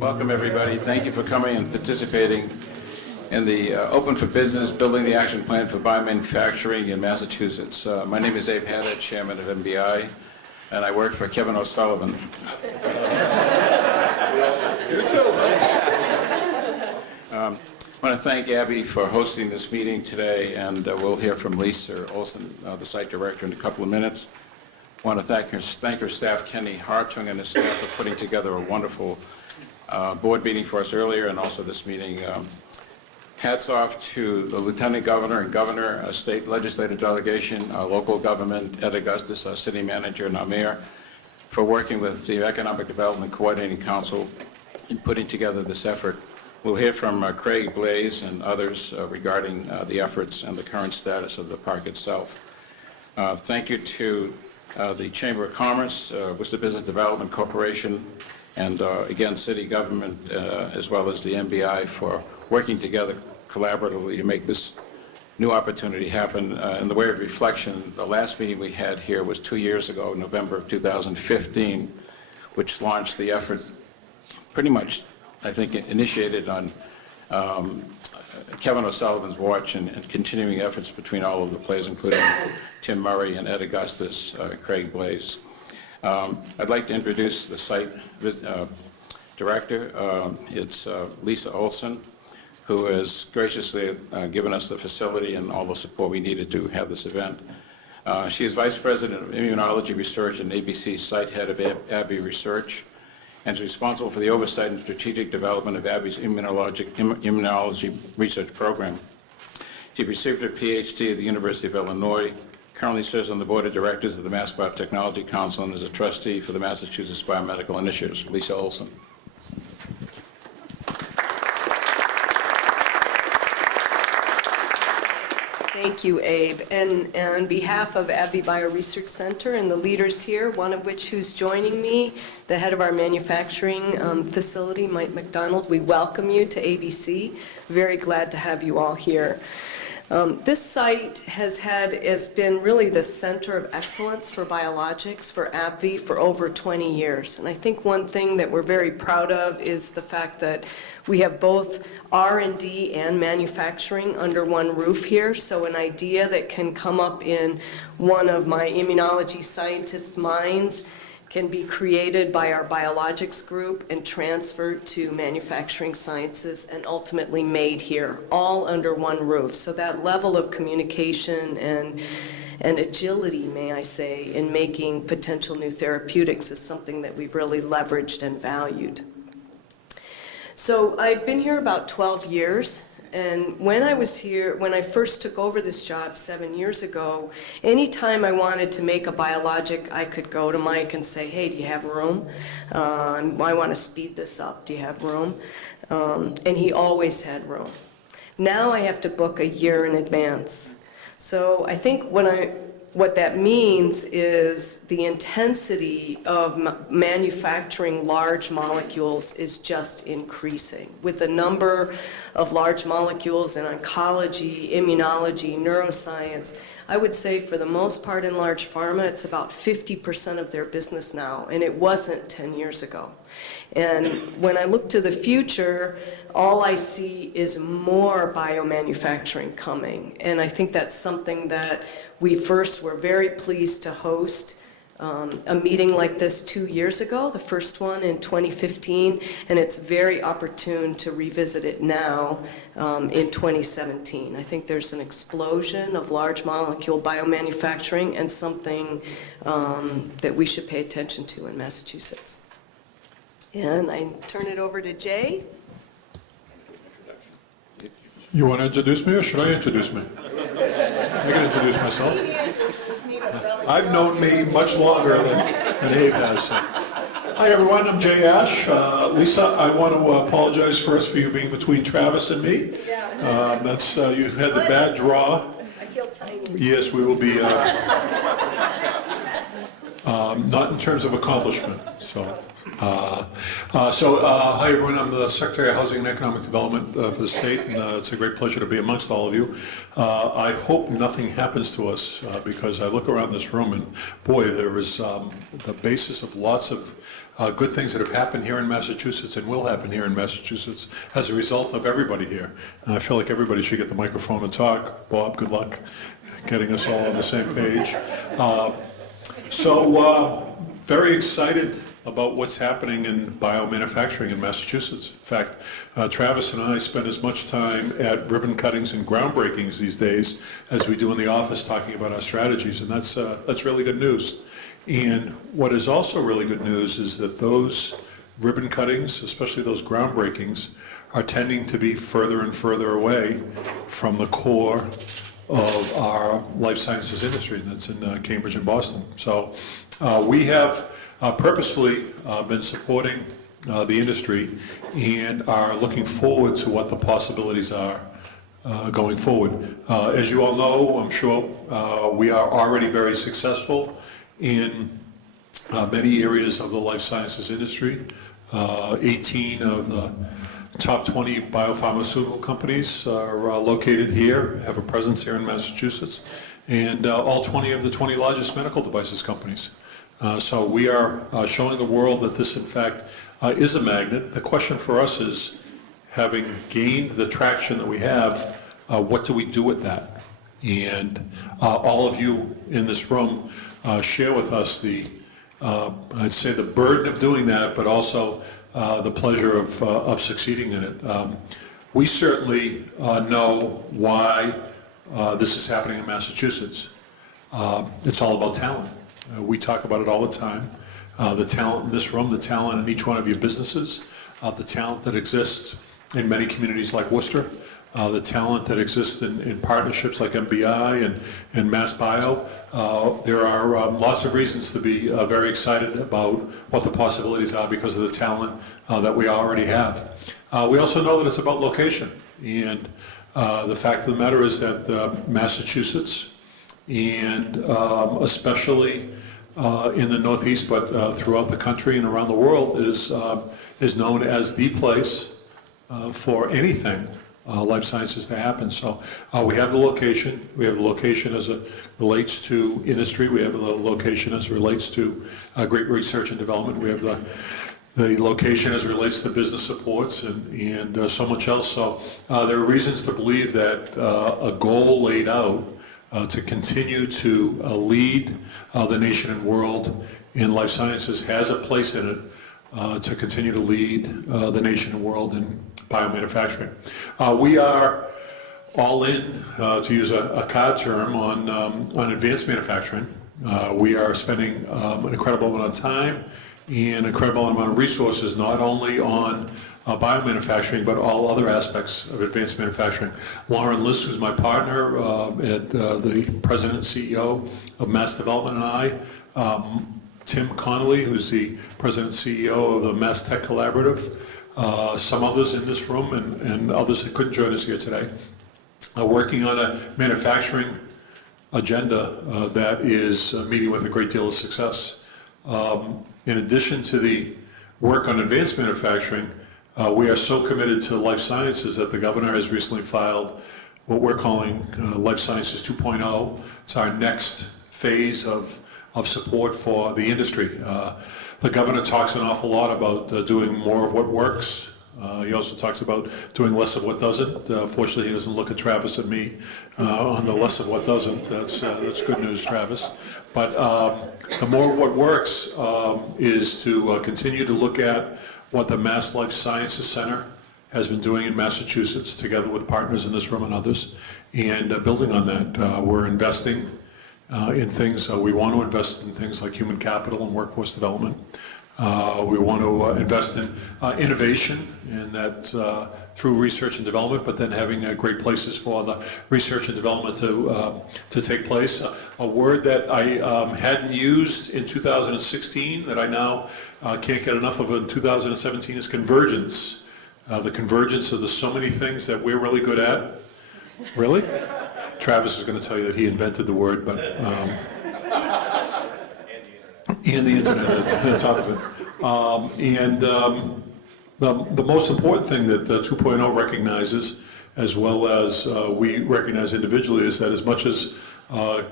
Welcome, everybody. Thank you for coming and participating in the Open for Business, Building the Action Plan for Biomanufacturing in Massachusetts. My name is Abe Haddad, Chairman of MBI, and I work for Kevin O'Sullivan. I want to thank Abby for hosting this meeting today, and we'll hear from Lisa Olson, the site director, in a couple of minutes. I want to thank her staff, Kenny Hartung, and his staff for putting together a wonderful board meeting for us earlier, and also this meeting. Hats off to the Lieutenant Governor and Governor, state legislative delegation, local government, Ed Augustus, our city manager, and our mayor, for working with the Economic Development Coordinating Council in putting together this effort. We'll hear from Craig Blaze and others regarding the efforts and the current status of the park itself. Thank you to the Chamber of Commerce, Worcester Business Development Corporation, and again, city government, as well as the MBI, for working together collaboratively to make this new opportunity happen. In the way of reflection, the last meeting we had here was 2 years ago, November of 2015, which launched the effort, pretty much, I think, initiated on Kevin O'Sullivan's watch, and continuing efforts between all of the players, including Tim Murray and Ed Augustus, Craig Blaze. I'd like to introduce the site director. It's Lisa Olson, who has graciously given us the facility and all the support we needed to have this event. She is Vice President of Immunology Research and ABC Site Head of AbbVie Research, and is responsible for the oversight and strategic development of AbbVie's immunology research program. She received her PhD at the University of Illinois, currently serves on the Board of Directors of the Mass Biotechnology Council, and is a trustee for the Massachusetts Biomedical Initiatives. Lisa Olson. Thank you, Abe. And on behalf of AbbVie Bioresearch Center and the leaders here, one of which who's joining me, the head of our manufacturing facility, Mike McDonald, we welcome you to ABC. Very glad to have you all here. This site has been really the center of excellence for biologics for AbbVie for over 20 years. And I think one thing that we're very proud of is the fact that we have both R&D and manufacturing under one roof here. So an idea that can come up in one of my immunology scientists' minds can be created by our biologics group and transferred to manufacturing sciences and ultimately made here, all under one roof. So that level of communication and agility, may I say, in making potential new therapeutics is something that we've really leveraged and valued. So I've been here about 12 years. And when I was here, when I first took over this job 7 years ago, anytime I wanted to make a biologic, I could go to Mike and say, hey, do you have room? I want to speed this up. Do you have room? And he always had room. Now I have to book a year in advance. So I think what that means is the intensity of manufacturing large molecules is just increasing. With the number of large molecules in oncology, immunology, neuroscience, I would say for the most part in large pharma, it's about 50% of their business now, and it wasn't 10 years ago. And when I look to the future, all I see is more biomanufacturing coming. And I think that's something that we first were very pleased to host a meeting like this 2 years ago, the first one in 2015, and it's very opportune to revisit it now in 2017. I think there's an explosion of large molecule biomanufacturing and something that we should pay attention to in Massachusetts. And I turn it over to Jay. You want to introduce me, or should I introduce me? I can introduce myself. I've known me much longer than Abe has. Hi, everyone. I'm Jay Ash. Lisa, I want to apologize first for you being between Travis and me. That's you had the bad draw. I feel tiny. Yes, we will be. Not in terms of accomplishment. So Hi everyone, I'm the Secretary of Housing and Economic Development for the state, and it's a great pleasure to be amongst all of you. I hope nothing happens to us because I look around this room and boy, there is the basis of lots of good things that have happened here in Massachusetts and will happen here in Massachusetts as a result of everybody here. And I feel like everybody should get the microphone and talk. Bob, good luck getting us all on the same page. Very excited about what's happening in biomanufacturing in Massachusetts. In fact, Travis and I spend as much time at ribbon cuttings and groundbreakings these days as we do in the office talking about our strategies, and that's really good news. And what is also really good news is that those ribbon cuttings, especially those groundbreakings, are tending to be further and further away from the core of our life sciences industry that's in Cambridge and Boston. So we have purposefully been supporting the industry and are looking forward to what the possibilities are going forward. As you all know, I'm sure, we are already very successful in many areas of the life sciences industry. 18 of the top 20 biopharmaceutical companies are located here, have a presence here in Massachusetts, and all 20 of the 20 largest medical devices companies. So we are showing the world that this, in fact, is a magnet. The question for us is, having gained the traction that we have, what do we do with that? And all of you in this room share with us I'd say the burden of doing that, but also the pleasure of succeeding in it. We certainly know why this is happening in Massachusetts. It's all about talent. We talk about it all the time. The talent in this room, the talent in each one of your businesses, the talent that exists in many communities like Worcester, the talent that exists in partnerships like MBI and Mass Bio. There are lots of reasons to be very excited about what the possibilities are because of the talent that we already have. We also know that it's about location. And the fact of the matter is that Massachusetts, and especially in the Northeast, but throughout the country and around the world, is known as the place for anything life sciences to happen. So we have the location. We have the location as it relates to industry. We have the location as it relates to great research and development. We have the location as it relates to business supports and so much else. So there are reasons to believe that a goal laid out to continue to lead the nation and world in life sciences has a place in it to continue to lead the nation and world in biomanufacturing. We are all in, to use a CAD term, on advanced manufacturing. We are spending an incredible amount of time and an incredible amount of resources, not only on biomanufacturing, but all other aspects of advanced manufacturing. Lauren List, who's my partner at the President and CEO of Mass Development, and I, Tim Connolly, who's the President and CEO of the Mass Tech Collaborative, some others in this room and others that couldn't join us here today, working on a manufacturing agenda that is meeting with a great deal of success. In addition to the work on advanced manufacturing, we are so committed to life sciences that the governor has recently filed what we're calling Life Sciences 2.0. It's our next phase of support for the industry. The governor talks an awful lot about doing more of what works. He also talks about doing less of what doesn't. Fortunately, he doesn't look at Travis and me on the less of what doesn't. That's good news, Travis. But the more of what works is to continue to look at what the Mass Life Sciences Center has been doing in Massachusetts, together with partners in this room and others, and building on that. We're investing in things. We want to invest in things like human capital and workforce development. We want to invest in innovation, and that through research and development, but then having great places for the research and development to take place. A word that I hadn't used in 2016 that I now can't get enough of in 2017 is convergence. The convergence of the so many things that we're really good at. Really? Travis is going to tell you that he invented the word, but and the internet at the top of it. The most important thing that 2.0 recognizes, as well as we recognize individually, is that as much as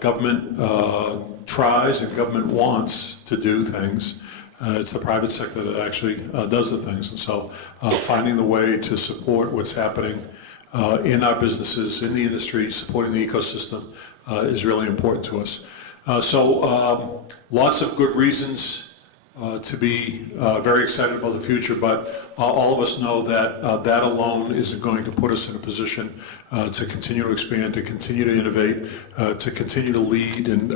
government tries and government wants to do things, it's the private sector that actually does the things. And so finding the way to support what's happening in our businesses, in the industry, supporting the ecosystem is really important to us. Lots of good reasons to be very excited about the future, but all of us know that that alone isn't going to put us in a position to continue to expand, to continue to innovate, to continue to lead, and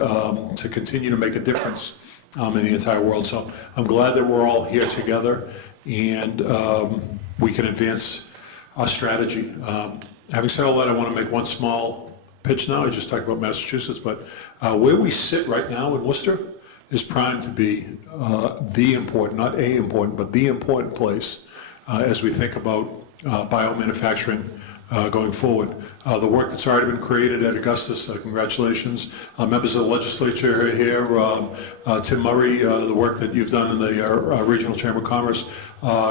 to continue to make a difference in the entire world. So I'm glad that we're all here together and we can advance our strategy. Having said all that, I want to make one small pitch now. I just talked about Massachusetts, but where we sit right now in Worcester is primed to be the important, not a important, but the important place as we think about biomanufacturing going forward. The work that's already been created at Augustus, congratulations. Members of the legislature here, Tim Murray, the work that you've done in the Regional Chamber of Commerce,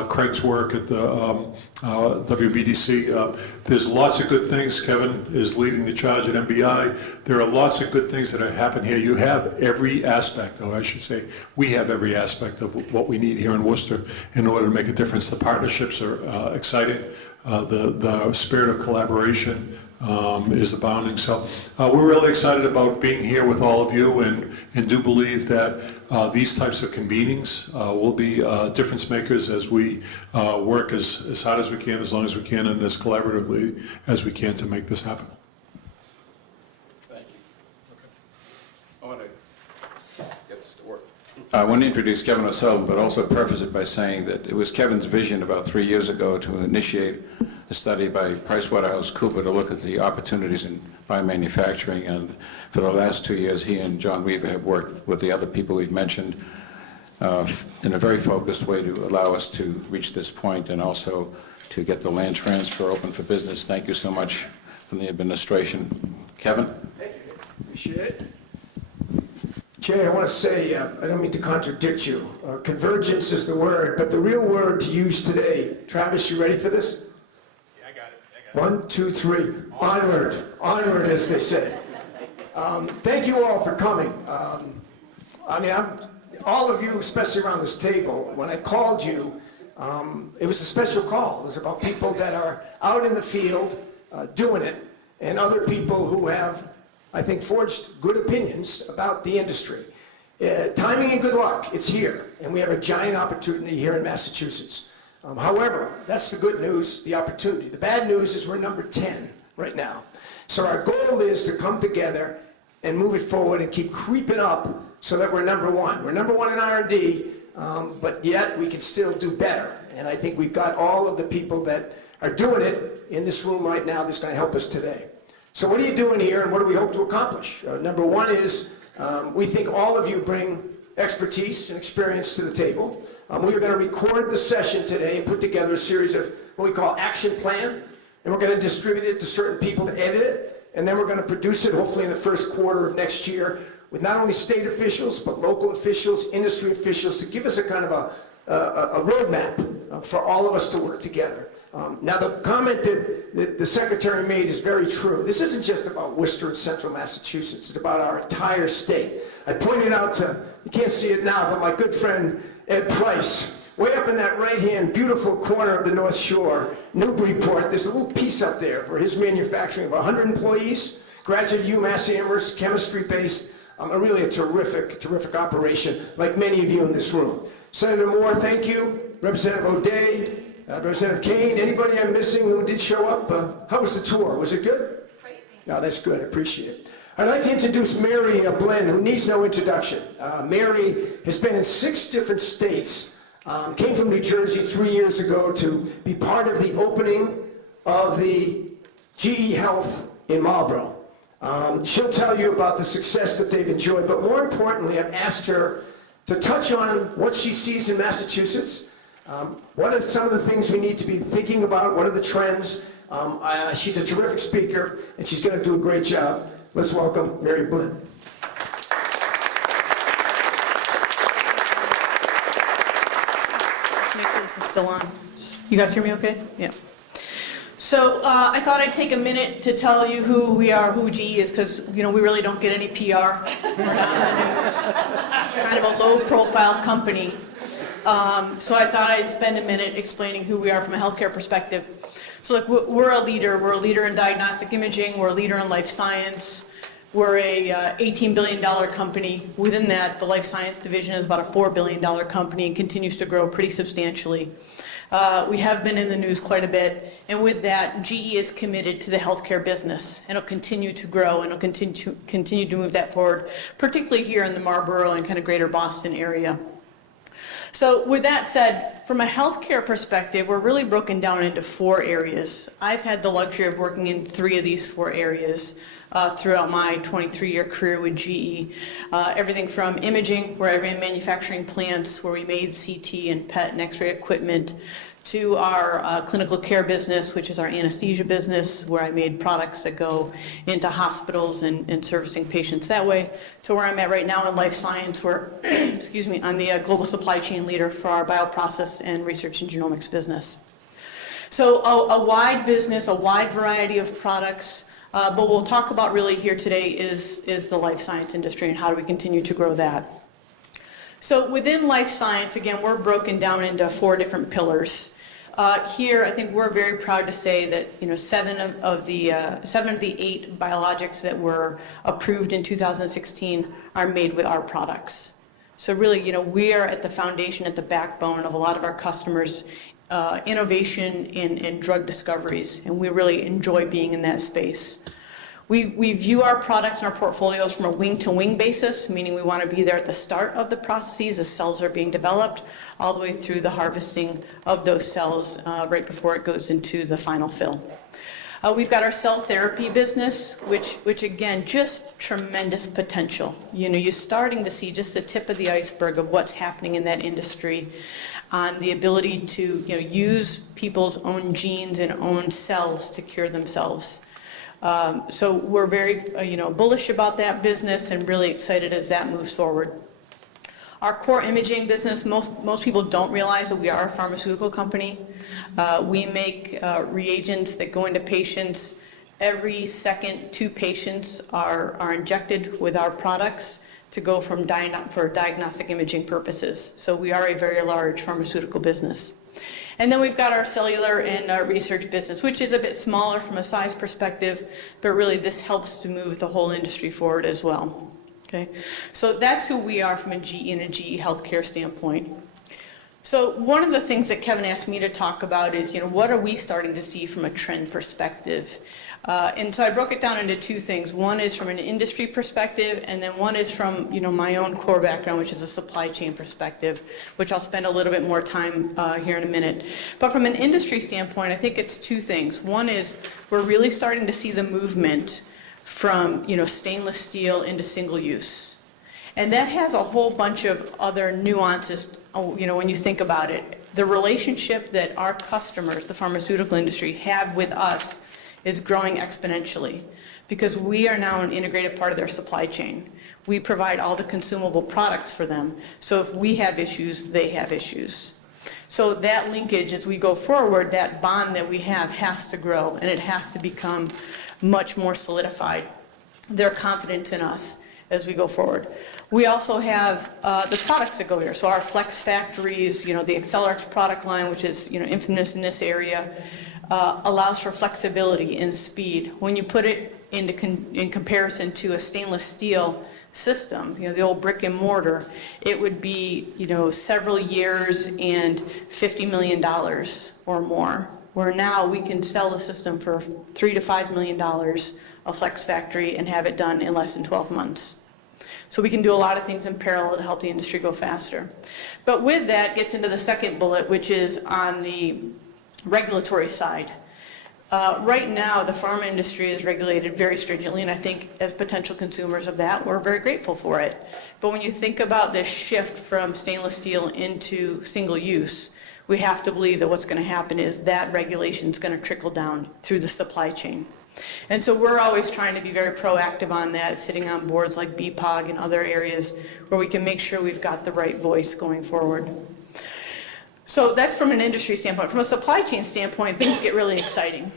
Craig's work at the WBDC. There's lots of good things. Kevin is leading the charge at MBI. There are lots of good things that have happened here. You have every aspect, or I should say, we have every aspect of what we need here in Worcester in order to make a difference. The partnerships are exciting. The spirit of collaboration is abounding. So we're really excited about being here with all of you and do believe that these types of convenings will be difference makers as we work as hard as we can, as long as we can, and as collaboratively as we can to make this happen. Thank you. Okay. I want to get this to work. I want to introduce Kevin O'Sullivan, but also preface it by saying that it was Kevin's vision about 3 years ago to initiate a study by PricewaterhouseCoopers to look at the opportunities in biomanufacturing, and for the last 2 years, he and John Weaver have worked with the other people we've mentioned in a very focused way to allow us to reach this point and also to get the land transfer open for business. Thank you so much from the administration. Kevin? Thank you. Appreciate it. Jay, I want to say, I don't mean to contradict you. Convergence is the word, but the real word to use today, Travis, you ready for this? Yeah, I got it. 1, 2, 3. Onward. Onward, as they say. Thank you all for coming. All of you, especially around this table, when I called you, it was a special call. It was about people that are out in the field doing it, and other people who have, I think, forged good opinions about the industry. Timing and good luck, it's here, and we have a giant opportunity here in Massachusetts. However, that's the good news, the opportunity. The bad news is we're number 10 right now. So our goal is to come together and move it forward and keep creeping up so that we're number 1. We're number 1 in R&D, but yet we can still do better. And I think we've got all of the people that are doing it in this room right now that's going to help us today. So what are you doing here, and what do we hope to accomplish? Number 1 is we think all of you bring expertise and experience to the table. We are going to record the session today and put together a series of what we call action plan, and we're going to distribute it to certain people to edit it, and then we're going to produce it hopefully in the first quarter of next year with not only state officials, but local officials, industry officials, to give us a kind of a roadmap for all of us to work together. Now, the comment that the Secretary made is very true. This isn't just about Worcester and central Massachusetts. It's about our entire state. I pointed out to, you can't see it now, but my good friend Ed Price, way up in that right-hand beautiful corner of the North Shore, Newburyport, there's a little piece up there for his manufacturing of 100 employees, graduate UMass Amherst, chemistry-based, really a terrific operation, like many of you in this room. Senator Moore, thank you. Representative O'Day, Representative Kane, anybody I'm missing who did show up? How was the tour? Was it good? Great. No, that's good. I appreciate it. I'd like to introduce Mary Blinn, who needs no introduction. Mary has been in 6 different states, came from New Jersey 3 years ago to be part of the opening of the GE Health in Marlborough. She'll tell you about the success that they've enjoyed, but more importantly, I've asked her to touch on what she sees in Massachusetts. What are some of the things we need to be thinking about? What are the trends? She's a terrific speaker, and she's going to do a great job. Let's welcome Mary Blinn. This is still on. You guys hear me okay? Yeah. So I thought I'd take a minute to tell you who we are, who GE is, because we really don't get any PR. We're not in the news. Kind of a low-profile company. So I thought I'd spend a minute explaining who we are from a healthcare perspective. So look, we're a leader. We're a leader in diagnostic imaging. We're a leader in life science. We're a $18 billion company. Within that, the life science division is about a $4 billion company and continues to grow pretty substantially. We have been in the news quite a bit, and with that, GE is committed to the healthcare business, and it'll continue to grow, and it'll continue to move that forward, particularly here in the Marlborough and kind of greater Boston area. So with that said, from a healthcare perspective, we're really broken down into 4 areas. I've had the luxury of working in 3 of these 4 areas throughout my 23-year career with GE. Everything from imaging, where I ran manufacturing plants, where we made CT and PET and X-ray equipment, to our clinical care business, which is our anesthesia business, where I made products that go into hospitals and servicing patients that way, to where I'm at right now in life science, where, excuse me, I'm the global supply chain leader for our bioprocess and research and genomics business. So a wide business, a wide variety of products, but what we'll talk about really here today is the life science industry and how do we continue to grow that. So within life science, again, we're broken down into 4 different pillars. Here, I think we're very proud to say that 7 of the 8 biologics that were approved in 2016 are made with our products. So really, we are at the foundation, at the backbone of a lot of our customers' innovation in drug discoveries, and we really enjoy being in that space. We view our products and our portfolios from a wing-to-wing basis, meaning we want to be there at the start of the processes as cells are being developed, all the way through the harvesting of those cells right before it goes into the final fill. We've got our cell therapy business, which again, just tremendous potential. You're starting to see just the tip of the iceberg of what's happening in that industry on the ability to use people's own genes and own cells to cure themselves. So we're very bullish about that business and really excited as that moves forward. Our core imaging business, most people don't realize that we are a pharmaceutical company. We make reagents that go into patients. Every second 2 patients are injected with our products to go for diagnostic imaging purposes. So we are a very large pharmaceutical business. And then we've got our cellular and our research business, which is a bit smaller from a size perspective, but really this helps to move the whole industry forward as well. Okay, so that's who we are from a GE and a GE healthcare standpoint. So one of the things that Kevin asked me to talk about is, what are we starting to see from a trend perspective? And so I broke it down into 2 things. One is from an industry perspective, and then one is from my own core background, which is a supply chain perspective, which I'll spend a little bit more time here in a minute. But from an industry standpoint, I think it's 2 things. One is we're really starting to see the movement from stainless steel into single use. And that has a whole bunch of other nuances, when you think about it. The relationship that our customers, the pharmaceutical industry, have with us is growing exponentially because we are now an integrated part of their supply chain. We provide all the consumable products for them. So if we have issues, they have issues. So that linkage, as we go forward, that bond that we have has to grow and it has to become much more solidified. Their confidence in us as we go forward. We also have the products that go here. So our flex factories, the AccelerX product line, which is infamous in this area, allows for flexibility and speed. When you put it in comparison to a stainless steel system, the old brick and mortar, it would be several years and $50 million or more. Where now we can sell a system for $3 to $5 million, a flex factory, and have it done in less than 12 months. So we can do a lot of things in parallel to help the industry go faster. But with that gets into the second bullet, which is on the regulatory side. Right now, the pharma industry is regulated very stringently, and I think as potential consumers of that, we're very grateful for it. But when you think about this shift from stainless steel into single use, we have to believe that what's going to happen is that regulation is going to trickle down through the supply chain. And so we're always trying to be very proactive on that, sitting on boards like BPOG and other areas where we can make sure we've got the right voice going forward. So that's from an industry standpoint. From a supply chain standpoint, things get really exciting.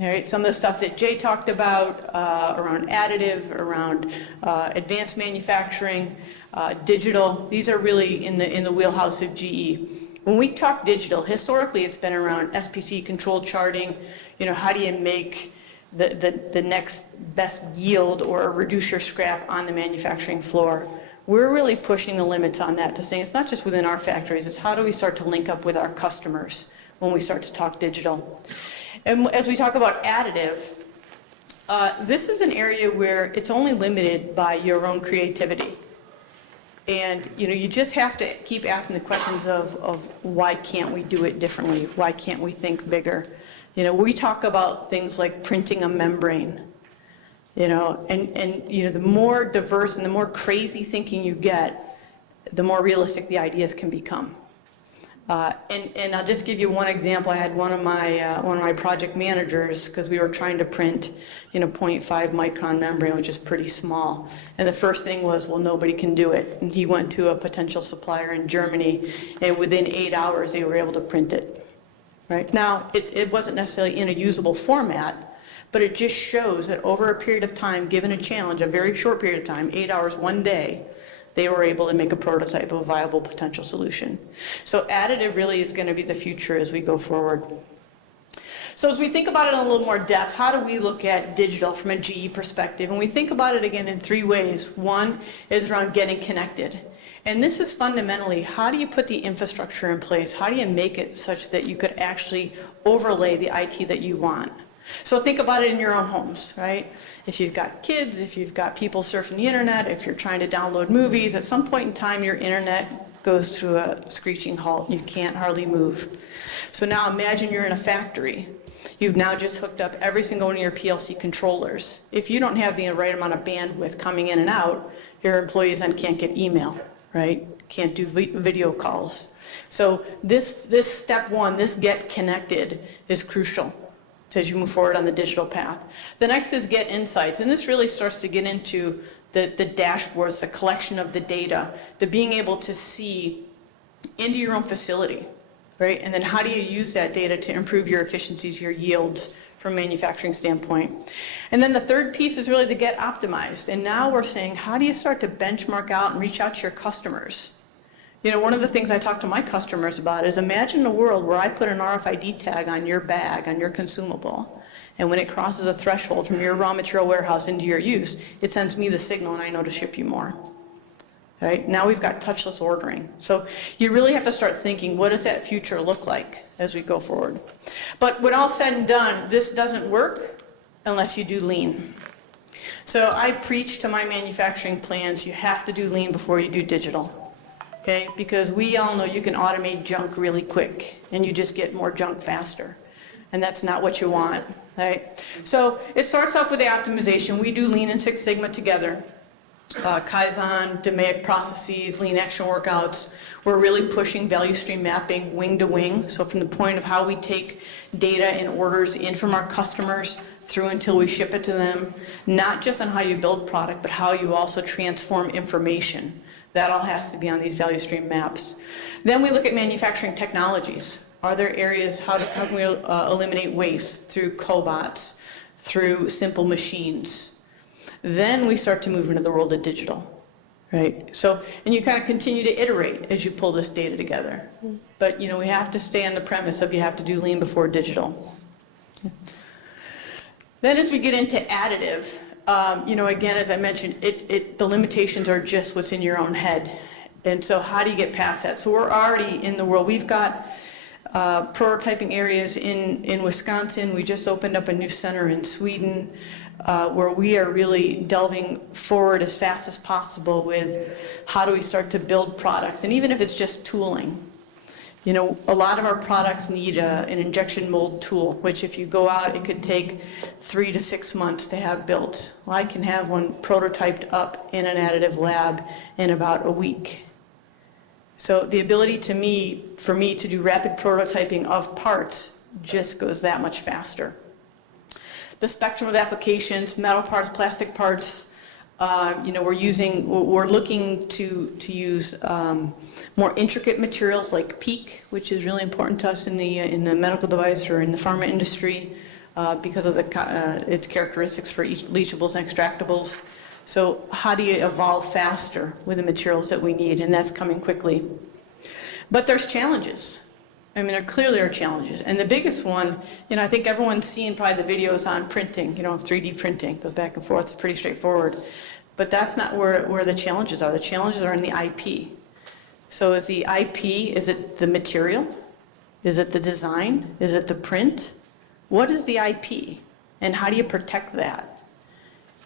All right, some of the stuff that Jay talked about around additive, around advanced manufacturing, digital, these are really in the wheelhouse of GE. When we talk digital, historically it's been around SPC controlled charting, how do you make the next best yield or reduce your scrap on the manufacturing floor. We're really pushing the limits on that to say it's not just within our factories, it's how do we start to link up with our customers when we start to talk digital. And as we talk about additive, this is an area where it's only limited by your own creativity. And you just have to keep asking the questions of why can't we do it differently? Why can't we think bigger? We talk about things like printing a membrane. The more diverse and the more crazy thinking you get, the more realistic the ideas can become. And I'll just give you one example. I had one of my project managers, because we were trying to print 0.5 micron membrane, which is pretty small. And the first thing was, well, nobody can do it. And he went to a potential supplier in Germany, and within 8 hours, they were able to print it. Right? Now, it wasn't necessarily in a usable format, but it just shows that over a period of time, given a challenge, a very short period of time, 8 hours, 1 day, they were able to make a prototype of a viable potential solution. So additive really is going to be the future as we go forward. So as we think about it in a little more depth, how do we look at digital from a GE perspective? And we think about it again in 3 ways. One is around getting connected. And this is fundamentally, how do you put the infrastructure in place? How do you make it such that you could actually overlay the IT that you want? So think about it in your own homes, right? If you've got kids, if you've got people surfing the internet, if you're trying to download movies, at some point in time your internet goes to a screeching halt. You can't hardly move. So now imagine you're in a factory. You've now just hooked up every single one of your PLC controllers. If you don't have the right amount of bandwidth coming in and out, your employees then can't get email, right? Can't do video calls. So this step one, this get connected, is crucial as you move forward on the digital path. The next is get insights, and this really starts to get into the dashboards, the collection of the data, the being able to see into your own facility, right? And then how do you use that data to improve your efficiencies, your yields from a manufacturing standpoint? And then the third piece is really the get optimized. And now we're saying, how do you start to benchmark out and reach out to your customers? One of the things I talk to my customers about is imagine a world where I put an RFID tag on your bag, on your consumable, and when it crosses a threshold from your raw material warehouse into your use, it sends me the signal and I know to ship you more. Right? Now we've got touchless ordering. So you really have to start thinking, what does that future look like as we go forward? But when all said and done, this doesn't work unless you do lean. So I preach to my manufacturing plans, you have to do lean before you do digital. Okay, because we all know you can automate junk really quick and you just get more junk faster. And that's not what you want, right? So it starts off with the optimization. We do Lean and Six Sigma together. Kaizen, DMAIC processes, lean action workouts. We're really pushing value stream mapping wing to wing. So from the point of how we take data and orders in from our customers through until we ship it to them, not just on how you build product, but how you also transform information. That all has to be on these value stream maps. Then we look at manufacturing technologies. Are there areas, how can we eliminate waste through cobots, through simple machines? Then we start to move into the world of digital, right? So, and you kind of continue to iterate as you pull this data together. But we have to stay on the premise of you have to do lean before digital. Then as we get into additive, again, as I mentioned, the limitations are just what's in your own head. And so how do you get past that? So we're already in the world. We've got prototyping areas in Wisconsin. We just opened up a new center in Sweden where we are really delving forward as fast as possible with how do we start to build products. And even if it's just tooling. A lot of our products need an injection mold tool, which if you go out, it could take 3 to 6 months to have built. Well, I can have one prototyped up in an additive lab in about a week. So the ability for me to do rapid prototyping of parts just goes that much faster. The spectrum of applications, metal parts, plastic parts, We're looking to use more intricate materials like PEEK, which is really important to us in the medical device or in the pharma industry because of its characteristics for leachables and extractables. So how do you evolve faster with the materials that we need? And that's coming quickly. But there's challenges. I mean, there clearly are challenges. And the biggest one, I think everyone's seen probably the videos on printing, 3D printing, goes back and forth, it's pretty straightforward. But that's not where the challenges are. The challenges are in the IP. So is the IP, is it the material? Is it the design? Is it the print? What is the IP? And how do you protect that?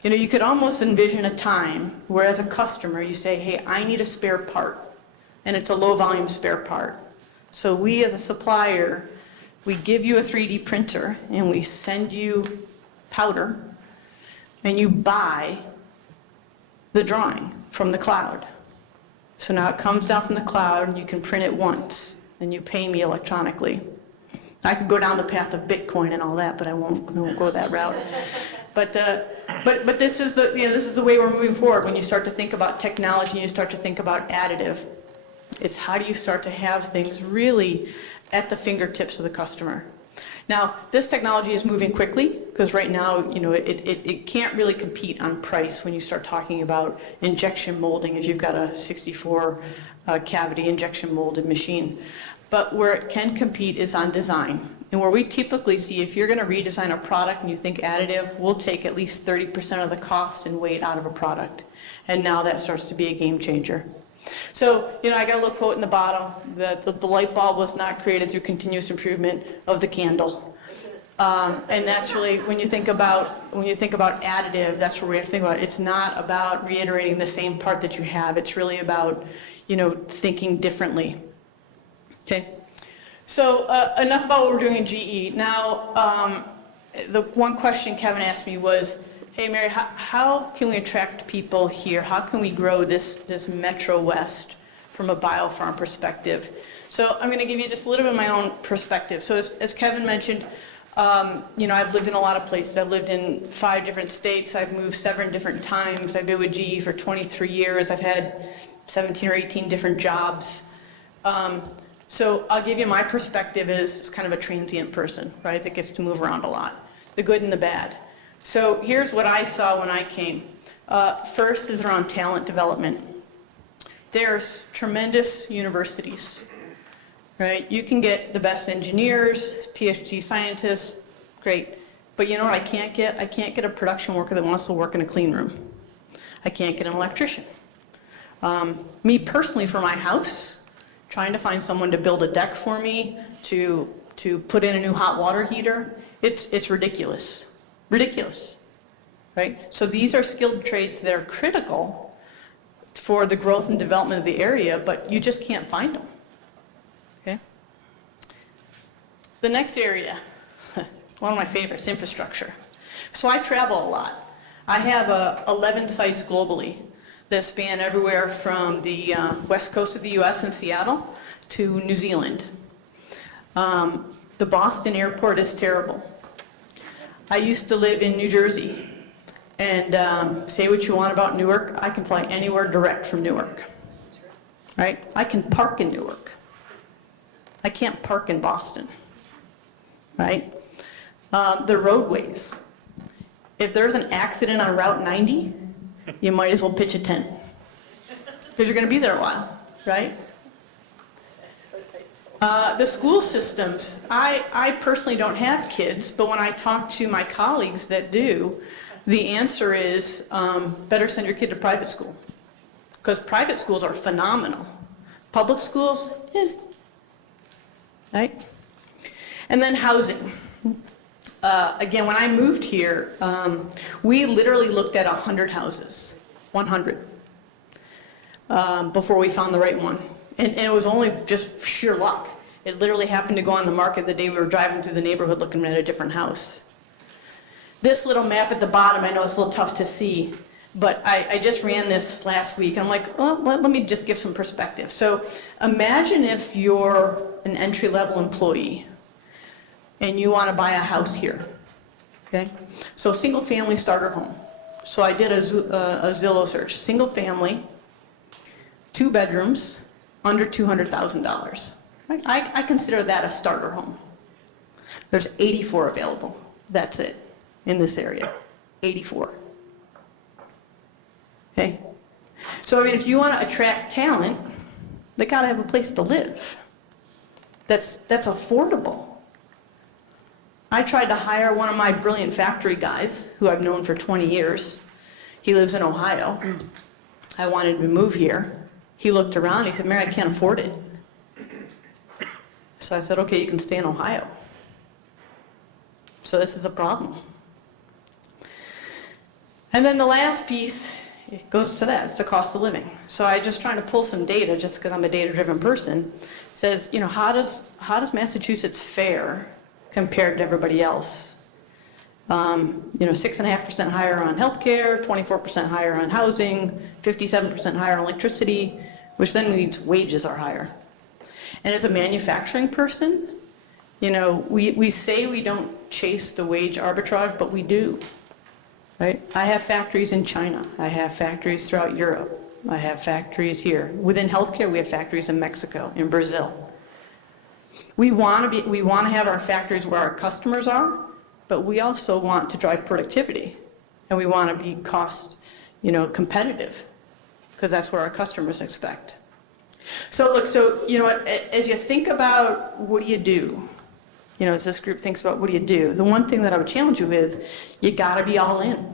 You could almost envision a time where as a customer you say, hey, I need a spare part. And it's a low volume spare part. So we as a supplier, we give you a 3D printer and we send you powder and you buy the drawing from the cloud. So now it comes down from the cloud and you can print it once and you pay me electronically. I could go down the path of Bitcoin and all that, but I won't go that route. But this is the way we're moving forward. When you start to think about technology and you start to think about additive, it's how do you start to have things really at the fingertips of the customer. Now, this technology is moving quickly because right now, it can't really compete on price when you start talking about injection molding if you've got a 64 cavity injection molded machine. But where it can compete is on design. And where we typically see if you're going to redesign a product and you think additive, we'll take at least 30% of the cost and weight out of a product. And now that starts to be a game changer. So, I got a little quote in the bottom that the light bulb was not created through continuous improvement of the candle. And that's really, when you think about additive, that's what we have to think about. It's not about reiterating the same part that you have. It's really about, thinking differently. Okay. So enough about what we're doing in GE. Now, the one question Kevin asked me was, hey, Mary, how can we attract people here? How can we grow this Metro West from a biopharm perspective? So I'm going to give you just a little bit of my own perspective. So as Kevin mentioned, I've lived in a lot of places. I've lived in 5 different states. I've moved 7 different times. I've been with GE for 23 years. I've had 17 or 18 different jobs. So I'll give you my perspective as kind of a transient person, right, that gets to move around a lot, the good and the bad. So here's what I saw when I came. First is around talent development. There's tremendous universities, right? You can get the best engineers, PhD scientists, great. But you know what I can't get? I can't get a production worker that wants to work in a clean room. I can't get an electrician. Me personally, for my house, trying to find someone to build a deck for me, to put in a new hot water heater, it's ridiculous. Ridiculous, right? So these are skilled trades that are critical for the growth and development of the area, but you just can't find them, okay? The next area, one of my favorites, infrastructure. So I travel a lot. I have 11 sites globally that span everywhere from the west coast of the US in Seattle to New Zealand. The Boston airport is terrible. I used to live in New Jersey, and say what you want about Newark, I can fly anywhere direct from Newark, right? I can park in Newark. I can't park in Boston, right? The roadways. If there's an accident on Route 90, you might as well pitch a tent, because you're going to be there a while, right? The school systems, I personally don't have kids, but when I talk to my colleagues that do, the answer is better send your kid to private school, because private schools are phenomenal. Public schools, right? And then housing. Again, when I moved here, we literally looked at 100 houses, 100, before we found the right one. And it was only just sheer luck. It literally happened to go on the market the day we were driving through the neighborhood looking at a different house. This little map at the bottom, I know it's a little tough to see, but I just ran this last week. I'm like, well, let me just give some perspective. So imagine if you're an entry-level employee and you want to buy a house here, okay? So single-family starter home. So I did a Zillow search, single family, 2 bedrooms, under $200,000. Right? I consider that a starter home. There's 84 available. That's it, in this area, 84. Okay? So, I mean, if you want to attract talent, they got to have a place to live. That's affordable. I tried to hire one of my brilliant factory guys, who I've known for 20 years. He lives in Ohio. I wanted to move here. He looked around, he said, Mary, I can't afford it. So I said, okay, you can stay in Ohio. So this is a problem. And then the last piece, it goes to that, it's the cost of living. So I just trying to pull some data, just because I'm a data-driven person, says, you know, how does Massachusetts fare compared to everybody else? You know, 6.5% higher on healthcare, 24% higher on housing, 57% higher on electricity, which then means wages are higher. And as a manufacturing person, you know, we say we don't chase the wage arbitrage, but we do, right? I have factories in China. I have factories throughout Europe. I have factories here. Within healthcare, we have factories in Mexico, in Brazil. We want to have our factories where our customers are, but we also want to drive productivity, and we want to be cost, you know, competitive, because that's what our customers expect. So look, so you know what, as you think about what do you do, you know, as this group thinks about what do you do, the one thing that I would challenge you with, you got to be all in,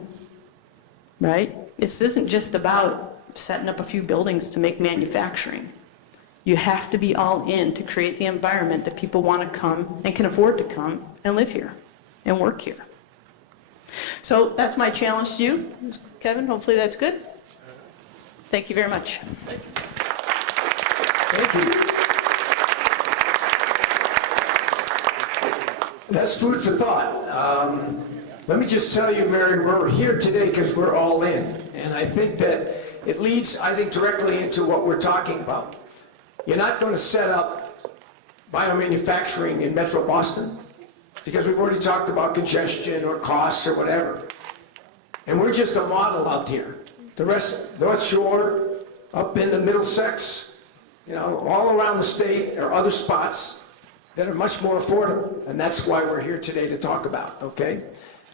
right? This isn't just about setting up a few buildings to make manufacturing. You have to be all in to create the environment that people want to come and can afford to come and live here and work here. So that's my challenge to you, Kevin. Hopefully that's good. Thank you very much. Thank you. That's food for thought. Let me just tell you, Mary, we're here today because we're all in. And I think that it leads, directly into what we're talking about. You're not going to set up biomanufacturing in Metro Boston because we've already talked about congestion or costs or whatever. And we're just a model out here. The rest, North Shore, up in the Middlesex, you know, all around the state are other spots that are much more affordable. And that's why we're here today to talk about, okay?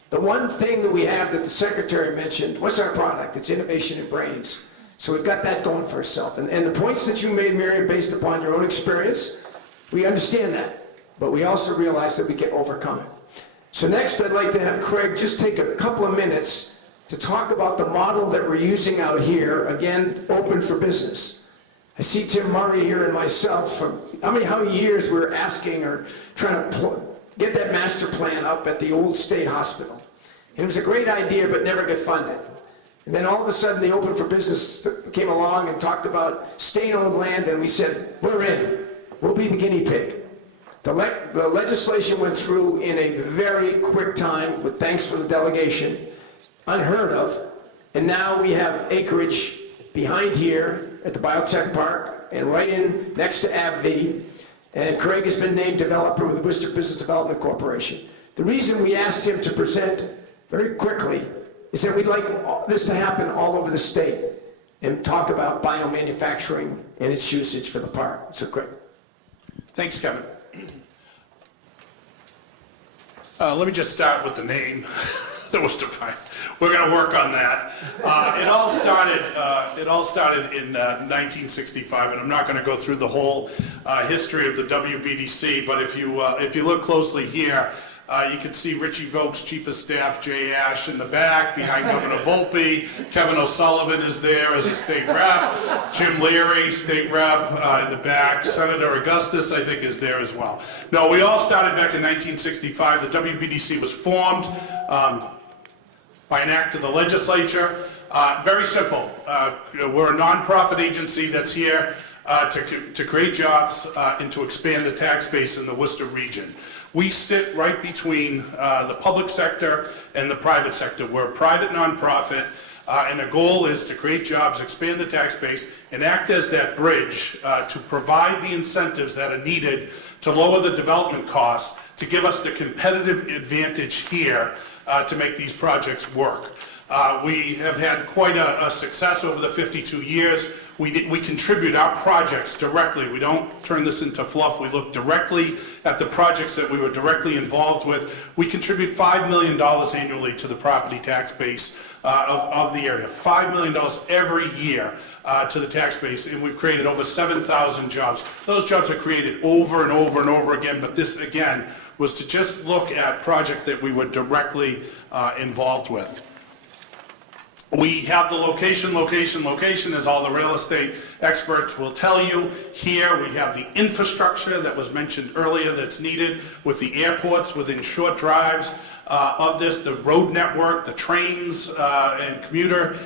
The one thing that we have that the Secretary mentioned, what's our product? It's innovation in brains. So we've got that going for ourselves. And the points that you made, Mary, based upon your own experience, we understand that. But we also realize that we can overcome it. So next, I'd like to have Craig just take a couple of minutes to talk about the model that we're using out here, again, open for business. I see Tim Murray here and myself from how many years we're asking or trying to get that master plan up at the old state hospital. And it was a great idea, but never got funded. And then all of a sudden, the Open for Business came along and talked about state-owned land, and we said, we're in. We'll be the guinea pig. The legislation went through in a very quick time, with thanks from the delegation, unheard of. And now we have acreage behind here at the Biotech Park and right in next to AbbVie. And Craig has been named developer with the Worcester Business Development Corporation. The reason we asked him to present very quickly is that we'd like this to happen all over the state and talk about biomanufacturing and its usage for the park. So, Craig. Thanks, Kevin. Let me just start with the name, the Worcester Pine. We're going to work on that. It all started in 1965, and I'm not going to go through the whole history of the WBDC. But if you look closely here, you can see Richie Vokes, Chief of Staff, Jay Ash in the back, behind Governor Volpe. Kevin O'Sullivan is there as a state rep. Jim Leary, state rep, in the back. Senator Augustus, I think, is there as well. No, we all started back in 1965. The WBDC was formed by an act of the legislature. Very simple. We're a nonprofit agency that's here to create jobs and to expand the tax base in the Worcester region. We sit right between the public sector and the private sector. We're a private nonprofit, and the goal is to create jobs, expand the tax base, and act as that bridge to provide the incentives that are needed to lower the development costs, to give us the competitive advantage here to make these projects work. We have had quite a success over the 52 years. We contribute our projects directly. We don't turn this into fluff. We look directly at the projects that we were directly involved with. We contribute $5 million annually to the property tax base of the area. $5 million every year to the tax base, and we've created over 7,000 jobs. Those jobs are created over and over and over again, but this, again, was to just look at projects that we were directly involved with. We have the location, as all the real estate experts will tell you. Here we have the infrastructure that was mentioned earlier that's needed with the airports within short drives of this, the road network, the trains and commuter,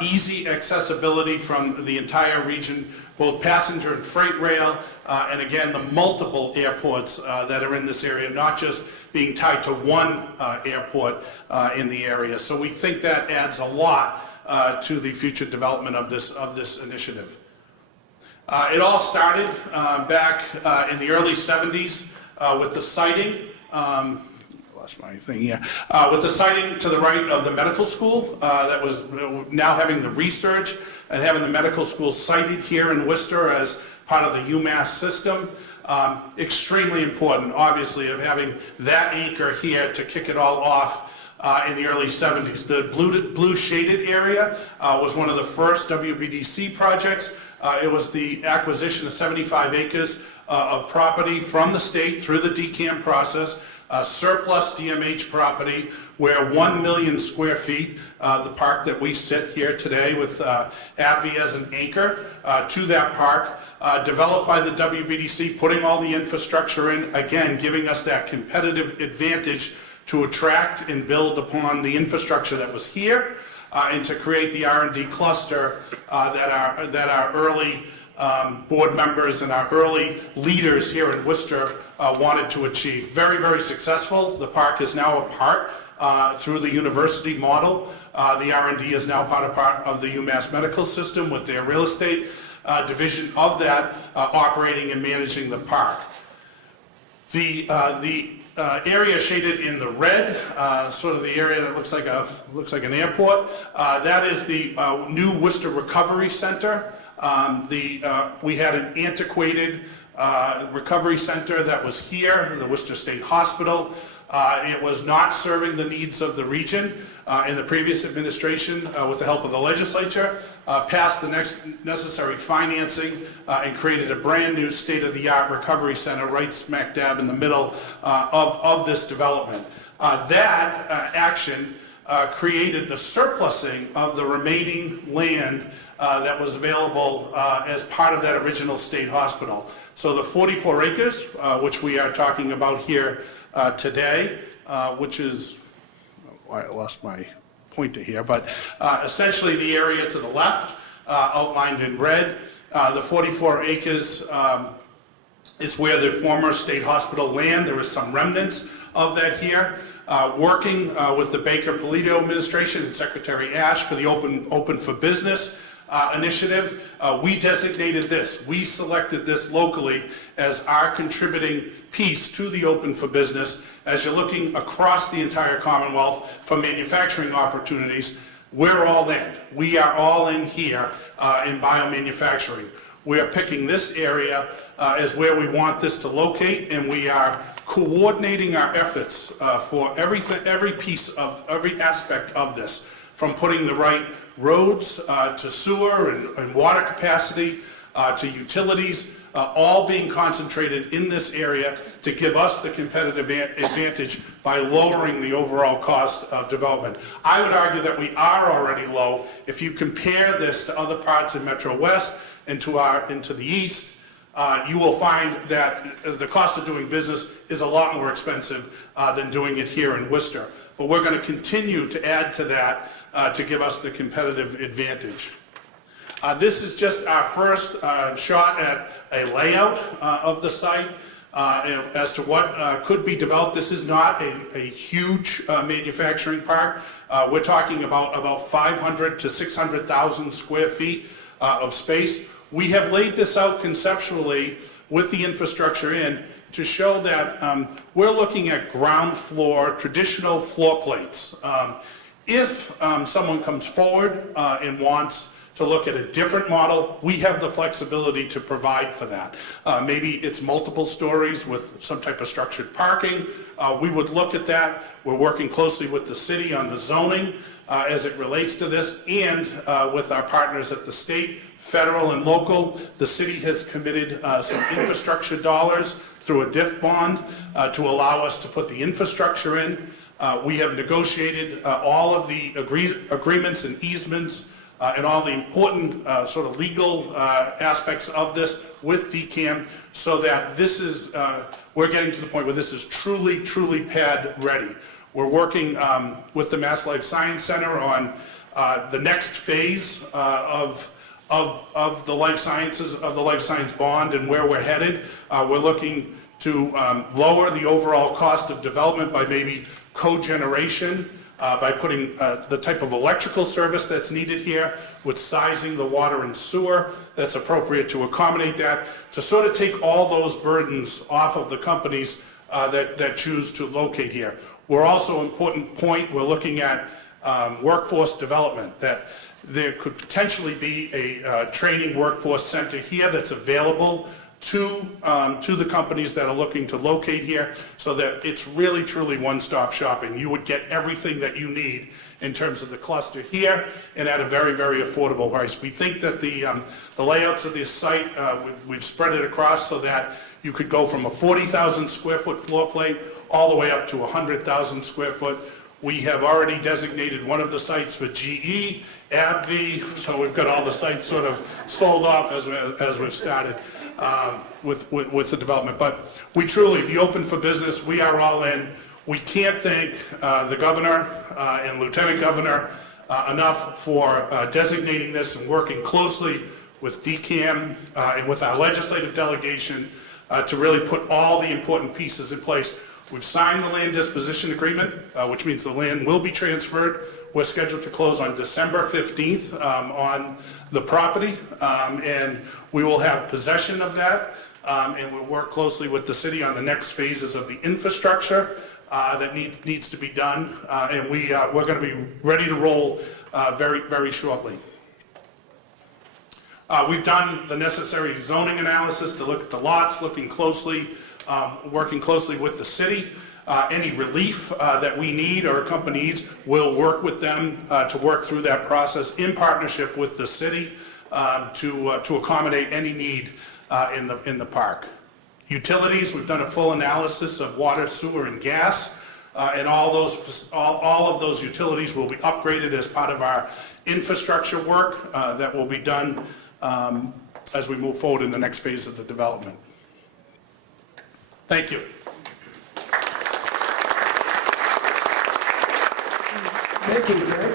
easy accessibility from the entire region, both passenger and freight rail, and again, the multiple airports that are in this area, not just being tied to one airport in the area. So we think that adds a lot to the future development of this initiative. It all started back in the early 70s with the siting. Lost my thing here. With the siting to the right of the medical school that was now having the research and having the medical school sited here in Worcester as part of the UMass system. Extremely important, obviously, of having that anchor here to kick it all off in the early 70s. The blue shaded area was one of the first WBDC projects. It was the acquisition of 75 acres of property from the state through the DCAM process. Surplus DMH property where 1 million square feet, the park that we sit here today with AbbVie as an anchor to that park, developed by the WBDC, putting all the infrastructure in, again, giving us that competitive advantage to attract and build upon the infrastructure that was here and to create the R&D cluster that our early board members and our early leaders here in Worcester wanted to achieve. Very, very successful. The park is now a part through the university model. The R&D is now part of the UMass medical system with their real estate division of that operating and managing the park. The area shaded in the red, sort of the area that looks like an airport, that is the new Worcester Recovery Center. We had an antiquated recovery center that was here, the Worcester State Hospital. It was not serving the needs of the region. In the previous administration, with the help of the legislature, passed the next necessary financing and created a brand new state-of-the-art recovery center right smack dab in the middle of this development. That action created the surplusing of the remaining land that was available as part of that original state hospital. So the 44 acres, which we are talking about here today, which is, I lost my pointer here, but essentially the area to the left, outlined in red, the 44 acres is where the former state hospital land. There is some remnants of that here. Working with the Baker-Polito administration and Secretary Ash for the Open for Business initiative, we designated this. We selected this locally as our contributing piece to the Open for Business. As you're looking across the entire Commonwealth for manufacturing opportunities, we're all in. We are all in here in biomanufacturing. We are picking this area as where we want this to locate, and we are coordinating our efforts for every aspect of this, from putting the right roads to sewer and water capacity to utilities, all being concentrated in this area to give us the competitive advantage by lowering the overall cost of development. I would argue that we are already low. If you compare this to other parts of Metro West and to the east, you will find that the cost of doing business is a lot more expensive than doing it here in Worcester. But we're going to continue to add to that to give us the competitive advantage. This is just our first shot at a layout of the site as to what could be developed. This is not a huge manufacturing park. We're talking about 500 to 600,000 square feet of space. We have laid this out conceptually with the infrastructure in to show that we're looking at ground floor, traditional floor plates. If someone comes forward and wants to look at a different model, we have the flexibility to provide for that. Maybe it's multiple stories with some type of structured parking. We would look at that. We're working closely with the city on the zoning as it relates to this, and with our partners at the state, federal, and local. The city has committed some infrastructure dollars through a DIF bond to allow us to put the infrastructure in. We have negotiated all of the agreements and easements and all the important sort of legal aspects of this with DCAM, so that this is, we're getting to the point where this is truly pad ready. We're working with the Mass Life Science Center on the next phase of the life sciences, of the life science bond and where we're headed. We're looking to lower the overall cost of development by maybe cogeneration, by putting the type of electrical service that's needed here, with sizing the water and sewer that's appropriate to accommodate that, to sort of take all those burdens off of the companies that choose to locate here. We're also, important point, we're looking at workforce development, that there could potentially be a training workforce center here that's available to the companies that are looking to locate here, so that it's really truly one-stop shopping. You would get everything that you need in terms of the cluster here and at a very affordable price. We think that the layouts of this site, we've spread it across so that you could go from a 40,000 square foot floor plate all the way up to 100,000 square foot. We have already designated one of the sites for GE, AbbVie, so we've got all the sites sort of sold off as we've started with the development. But we truly, be open for business, we are all in. We can't thank the governor and lieutenant governor enough for designating this and working closely with DCAM and with our legislative delegation to really put all the important pieces in place. We've signed the land disposition agreement, which means the land will be transferred. We're scheduled to close on December 15th on the property, and we will have possession of that, and we'll work closely with the city on the next phases of the infrastructure that needs to be done, and we're going to be ready to roll very shortly. We've done the necessary zoning analysis to look at the lots, working closely with the city. Any relief that we need or a company needs, we'll work with them to work through that process in partnership with the city to accommodate any need in the park. Utilities, we've done a full analysis of water, sewer, and gas, and all of those utilities will be upgraded as part of our infrastructure work that will be done as we move forward in the next phase of the development. Thank you. Thank you, Gary.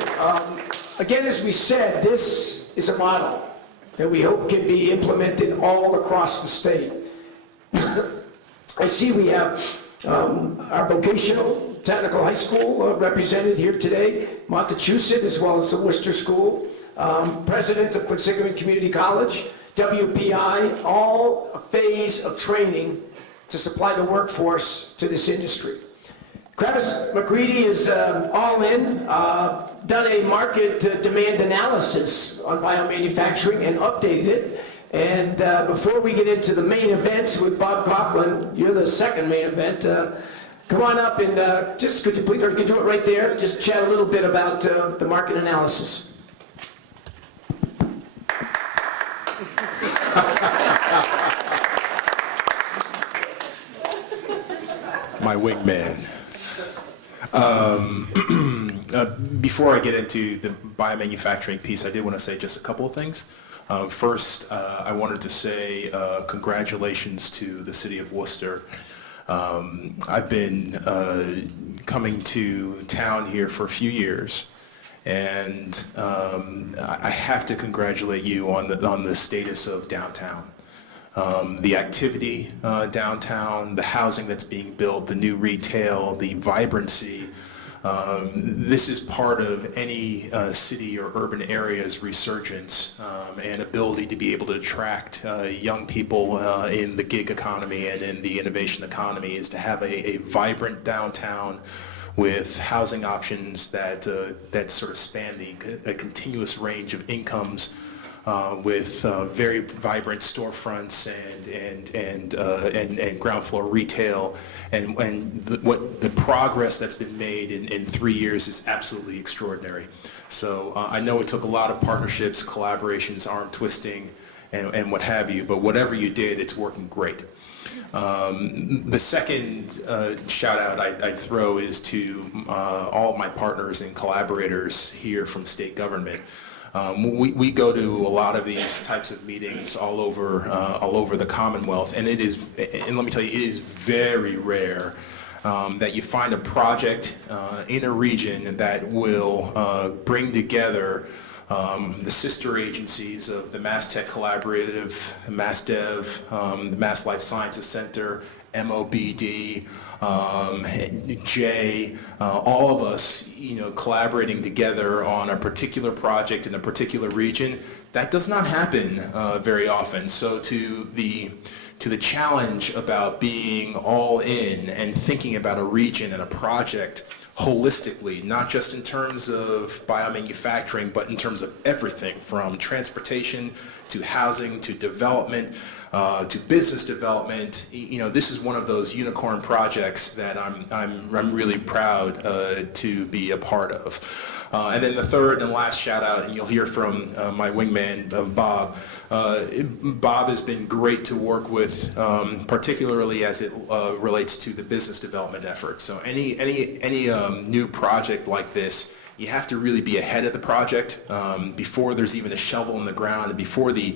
Again, as we said, this is a model that we hope can be implemented all across the state. I see we have our vocational technical high school represented here today, Montechusett, as well as the Worcester School, president of Quinsigamond Community College, WPI, all a phase of training to supply the workforce to this industry. Travis McCready is all in, done a market demand analysis on biomanufacturing and updated it. And before we get into the main events with Bob Coughlin, you're the second main event. Come on up and just, could you please, or you can do it right there, just chat a little bit about the market analysis. My wingman. Before I get into the biomanufacturing piece, I did want to say just a couple of things. First, I wanted to say congratulations to the city of Worcester. I've been coming to town here for a few years, and I have to congratulate you on the status of downtown. The activity downtown, the housing that's being built, the new retail, the vibrancy. This is part of any city or urban area's resurgence and ability to be able to attract young people in the gig economy and in the innovation economy, is to have a vibrant downtown with housing options that sort of span a continuous range of incomes, with very vibrant storefronts and ground floor retail, and the progress that's been made in 3 years is absolutely extraordinary. So I know it took a lot of partnerships, collaborations, arm twisting, and what have you, but whatever you did, it's working great. The second shout out I'd throw is to all of my partners and collaborators here from state government. We go to a lot of these types of meetings all over the Commonwealth, and let me tell you, it is very rare that you find a project in a region that will bring together the sister agencies of the Mass Tech Collaborative, Mass Dev, the Mass Life Sciences Center, MOBD, Jay, all of us, collaborating together on a particular project in a particular region. That does not happen very often. So to the challenge about being all in and thinking about a region and a project holistically, not just in terms of biomanufacturing, but in terms of everything from transportation to housing to development to business development. This is one of those unicorn projects that I'm really proud to be a part of. And then the third and last shout out, and you'll hear from my wingman, Bob. Bob has been great to work with, particularly as it relates to the business development effort. So any new project like this, you have to really be ahead of the project before there's even a shovel in the ground, and before the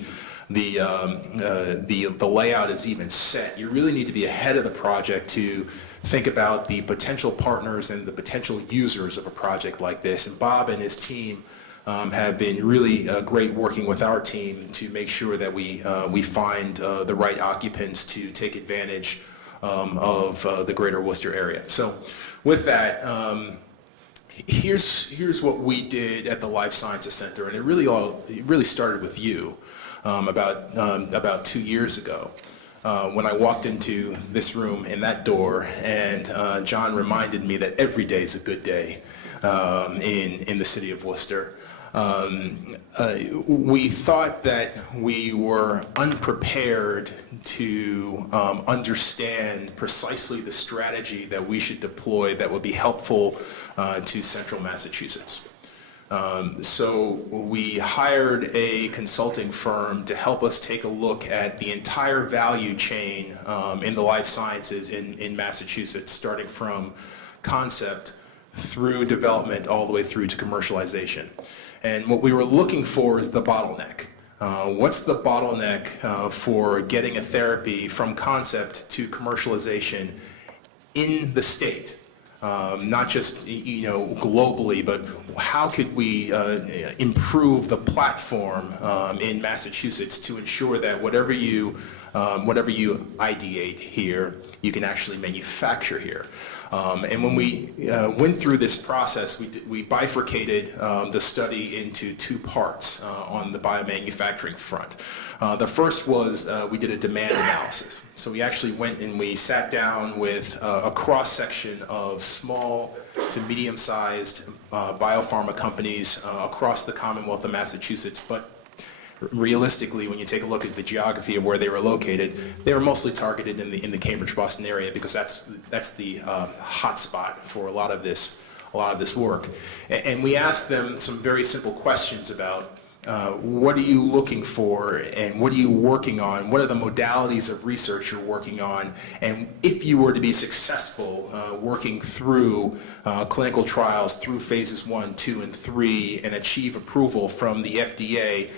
layout is even set. You really need to be ahead of the project to think about the potential partners and the potential users of a project like this. And Bob and his team have been really great working with our team to make sure that we find the right occupants to take advantage of the greater Worcester area. So with that, here's what we did at the Life Sciences Center, and it really started with you about 2 years ago. When I walked into this room and that door, and John reminded me that every day is a good day in the city of Worcester. We thought that we were unprepared to understand precisely the strategy that we should deploy that would be helpful to central Massachusetts. So we hired a consulting firm to help us take a look at the entire value chain in the life sciences in Massachusetts, starting from concept through development all the way through to commercialization. And what we were looking for is the bottleneck. What's the bottleneck for getting a therapy from concept to commercialization in the state? Not just globally, but how could we improve the platform in Massachusetts to ensure that whatever you ideate here, you can actually manufacture here. And when we went through this process, we bifurcated the study into two parts on the biomanufacturing front. The first was we did a demand analysis. So we actually went and we sat down with a cross-section of small to medium-sized biopharma companies across the Commonwealth of Massachusetts, but realistically, when you take a look at the geography of where they were located, they were mostly targeted in the Cambridge-Boston area because that's the hot spot for a lot of this work. And we asked them some very simple questions about what are you looking for and what are you working on? What are the modalities of research you're working on? And if you were to be successful working through clinical trials through phases 1, 2, and 3 and achieve approval from the FDA,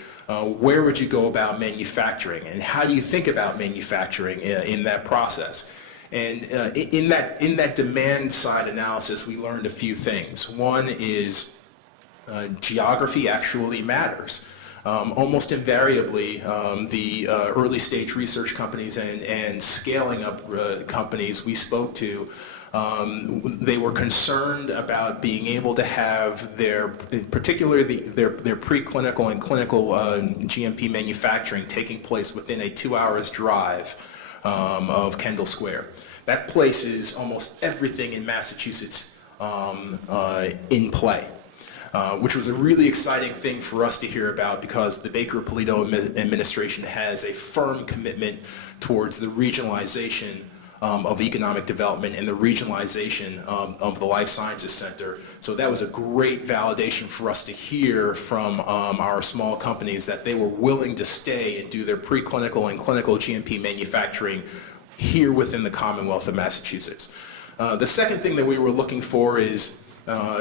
where would you go about manufacturing, and how do you think about manufacturing in that process? And in that demand side analysis, we learned a few things. One is geography actually matters. Almost invariably, the early stage research companies and scaling up companies we spoke to, they were concerned about being able to have particularly their preclinical and clinical GMP manufacturing taking place within a 2 hours drive of Kendall Square. That places almost everything in Massachusetts in play. Which was a really exciting thing for us to hear about because the Baker-Polito administration has a firm commitment towards the regionalization of economic development and the regionalization of the Life Sciences Center. So that was a great validation for us to hear from our small companies that they were willing to stay and do their preclinical and clinical GMP manufacturing here within the Commonwealth of Massachusetts. The second thing that we were looking for is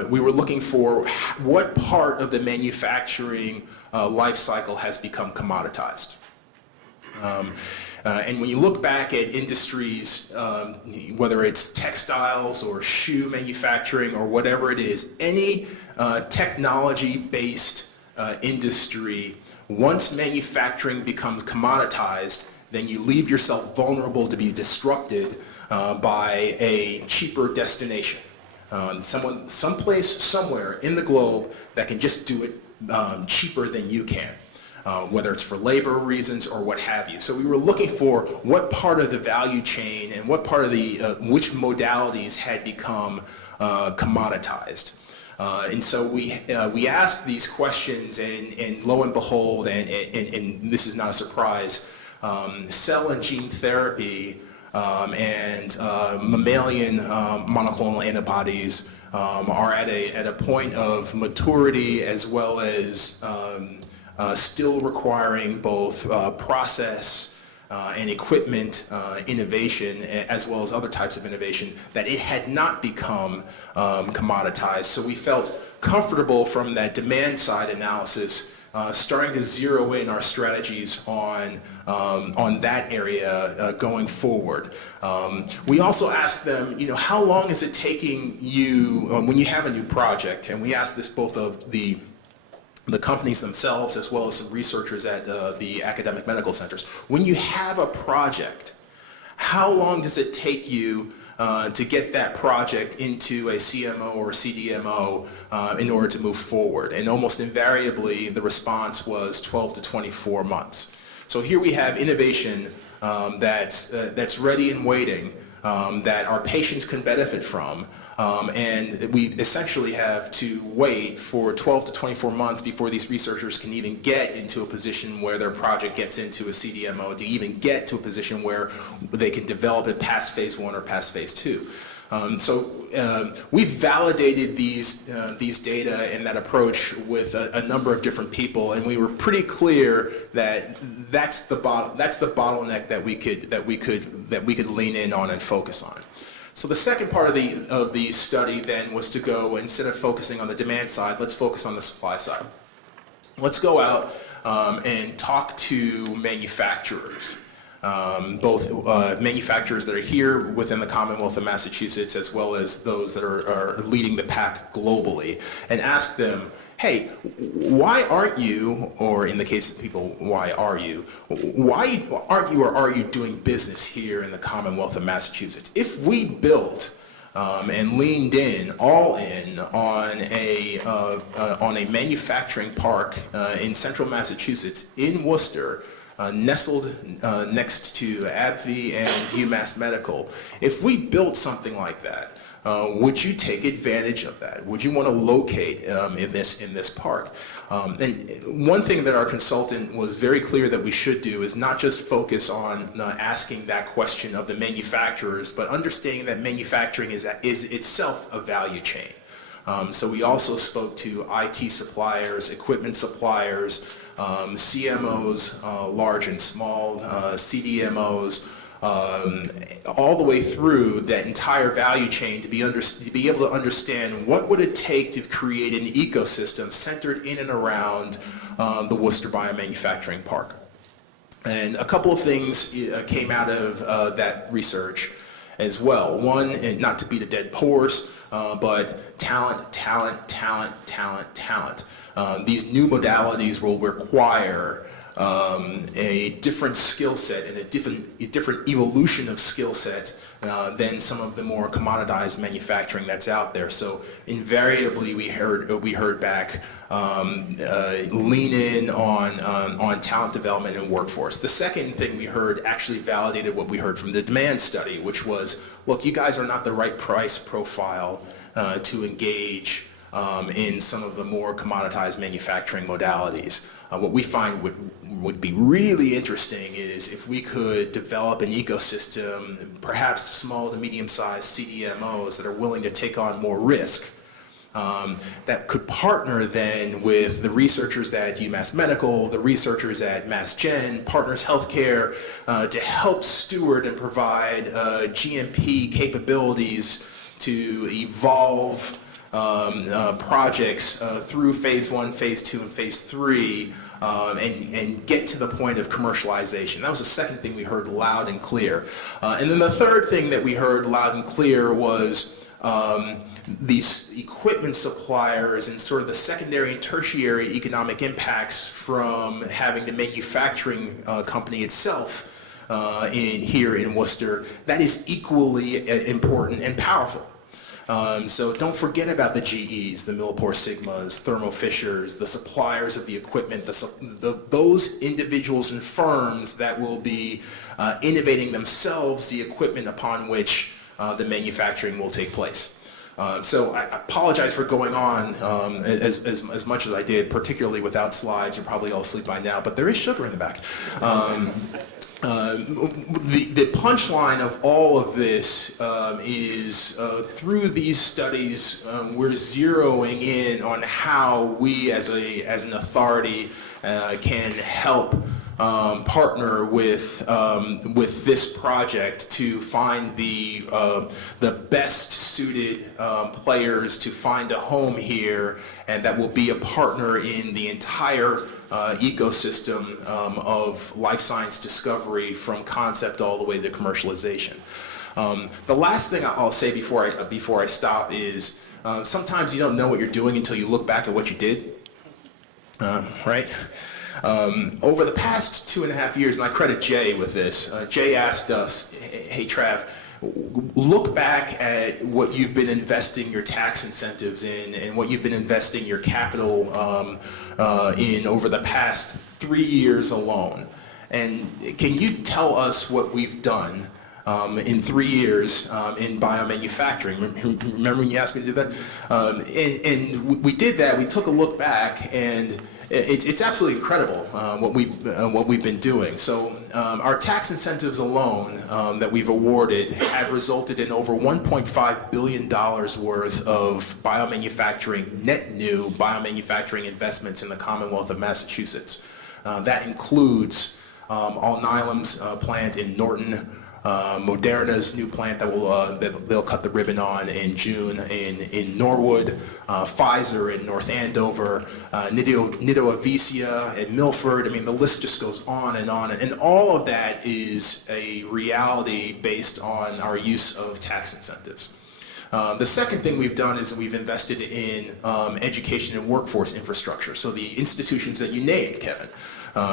we were looking for what part of the manufacturing life cycle has become commoditized. And when you look back at industries, whether it's textiles or shoe manufacturing or whatever it is, any technology-based industry, once manufacturing becomes commoditized, then you leave yourself vulnerable to be disrupted by a cheaper destination. Someplace, somewhere in the globe that can just do it cheaper than you can, whether it's for labor reasons or what have you. So we were looking for what part of the value chain and what part of the, which modalities had become commoditized. And so we asked these questions, and lo and behold, and this is not a surprise, cell and gene therapy and mammalian monoclonal antibodies are at a point of maturity as well as still requiring both process and equipment innovation as well as other types of innovation that it had not become commoditized. So we felt comfortable from that demand side analysis starting to zero in our strategies on that area going forward. We also asked them, how long is it taking you when you have a new project? And we asked this both of the companies themselves as well as some researchers at the academic medical centers. When you have a project, how long does it take you to get that project into a CMO or CDMO in order to move forward? And almost invariably, the response was 12 to 24 months. So here we have innovation that's ready and waiting, that our patients can benefit from, and we essentially have to wait for 12 to 24 months before these researchers can even get into a position where their project gets into a CDMO, to even get to a position where they can develop it past phase 1 or past phase 2. So we've validated these data and that approach with a number of different people, and we were pretty clear that that's the bottleneck that we could lean in on and focus on. So the second part of the study then was to go, instead of focusing on the demand side, let's focus on the supply side. Let's go out and talk to manufacturers. Both manufacturers that are here within the Commonwealth of Massachusetts as well as those that are leading the pack globally, and ask them, hey, why aren't you, or in the case of people, why aren't you or are you doing business here in the Commonwealth of Massachusetts? If we built and leaned all in on a manufacturing park in central Massachusetts, in Worcester, nestled next to AbbVie and UMass Medical, if we built something like that, would you take advantage of that? Would you want to locate in this park? And one thing that our consultant was very clear that we should do is not just focus on asking that question of the manufacturers, but understanding that manufacturing is itself a value chain. So we also spoke to IT suppliers, equipment suppliers, CMOs, large and small, CDMOs, all the way through that entire value chain to be able to understand what would it take to create an ecosystem centered in and around the Worcester Biomanufacturing Park. And a couple of things came out of that research as well. One, and not to beat a dead horse, but talent. These new modalities will require a different skill set and a different evolution of skill set than some of the more commoditized manufacturing that's out there. So invariably we heard back lean in on talent development and workforce. The second thing we heard actually validated what we heard from the demand study, which was, look, you guys are not the right price profile to engage in some of the more commoditized manufacturing modalities. What we find would be really interesting is if we could develop an ecosystem, perhaps small to medium-sized CDMOs that are willing to take on more risk, that could partner then with the researchers at UMass Medical, the researchers at Mass Gen, Partners Healthcare, to help steward and provide GMP capabilities to evolve projects through phase 1, phase 2, and phase 3, and get to the point of commercialization. That was the second thing we heard loud and clear. And then the third thing that we heard loud and clear was these equipment suppliers and sort of the secondary and tertiary economic impacts from having the manufacturing company itself here in Worcester. That is equally important and powerful. So don't forget about the GEs, the Millipore Sigmas, Thermo Fishers, the suppliers of the equipment, those individuals and firms that will be innovating themselves the equipment upon which the manufacturing will take place. So I apologize for going on as much as I did, particularly without slides. You're probably all asleep by now, but there is sugar in the back. The punchline of all of this is through these studies, we're zeroing in on how we as an authority can help partner with this project to find the best suited players to find a home here, and that will be a partner in the entire ecosystem of life science discovery from concept all the way to commercialization. The last thing I'll say before I stop is sometimes you don't know what you're doing until you look back at what you did, right? Over the past 2.5 years, and I credit Jay with this, Jay asked us, hey Trav, look back at what you've been investing your tax incentives in and what you've been investing your capital in over the past 3 years alone. And can you tell us what we've done in 3 years in biomanufacturing? Remember when you asked me to do that? And we did that. We took a look back, and it's absolutely incredible what we've been doing. So our tax incentives alone that we've awarded have resulted in over $1.5 billion worth of biomanufacturing, net new biomanufacturing investments in the Commonwealth of Massachusetts. That includes Alnylam's plant in Norton, Moderna's new plant that they'll cut the ribbon on in June in Norwood, Pfizer in North Andover, Nido Avecia in Milford. I mean, the list just goes on, and all of that is a reality based on our use of tax incentives. The second thing we've done is we've invested in education and workforce infrastructure. So the institutions that you named, Kevin,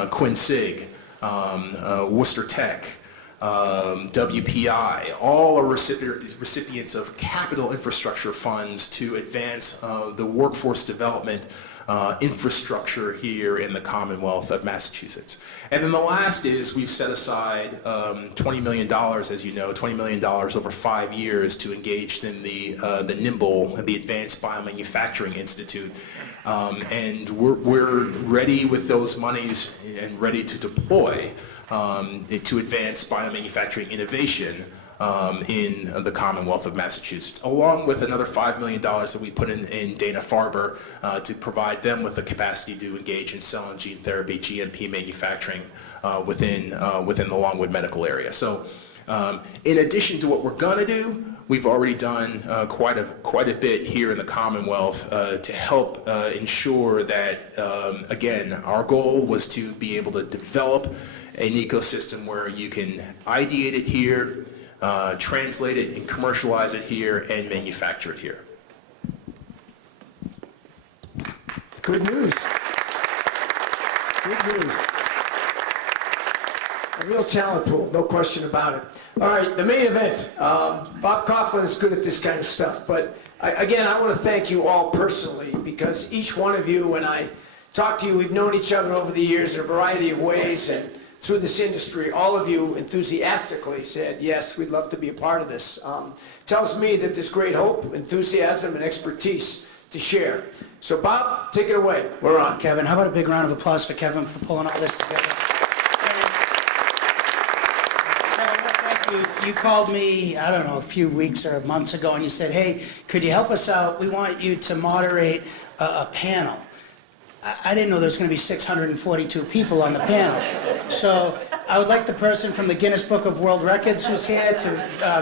Quinn Sig, Worcester Tech, WPI, all are recipients of capital infrastructure funds to advance the workforce development infrastructure here in the Commonwealth of Massachusetts. And then the last is we've set aside $20 million, as you know, $20 million over 5 years to engage in the NIMBLE, the Advanced Biomanufacturing Institute. And we're ready with those monies and ready to deploy to advance biomanufacturing innovation in the Commonwealth of Massachusetts, along with another $5 million that we put in Dana-Farber to provide them with the capacity to engage in cell and gene therapy, GMP manufacturing within the Longwood medical area. So in addition to what we're gonna do, we've already done quite a bit here in the Commonwealth to help ensure that, again, our goal was to be able to develop an ecosystem where you can ideate it here, translate it and commercialize it here, and manufacture it here. Good news. Good news. real talent pool, no question about it. All right, the main event. Bob Coughlin is good at this kind of stuff, but again, I want to thank you all personally, because each one of you, when I talk to you, we've known each other over the years in a variety of ways, and through this industry, all of you enthusiastically said, yes, we'd love to be a part of this. Tells me that there's great hope, enthusiasm, and expertise to share. So Bob, take it away. We're on. Kevin, how about a big round of applause for Kevin for pulling all this together? Kevin, thank you. You called me, I don't know, a few weeks or months ago, and you said, hey, could you help us out? We want you to moderate a panel. I didn't know there was going to be 642 people on the panel. So I would like the person from the Guinness Book of World Records who's here to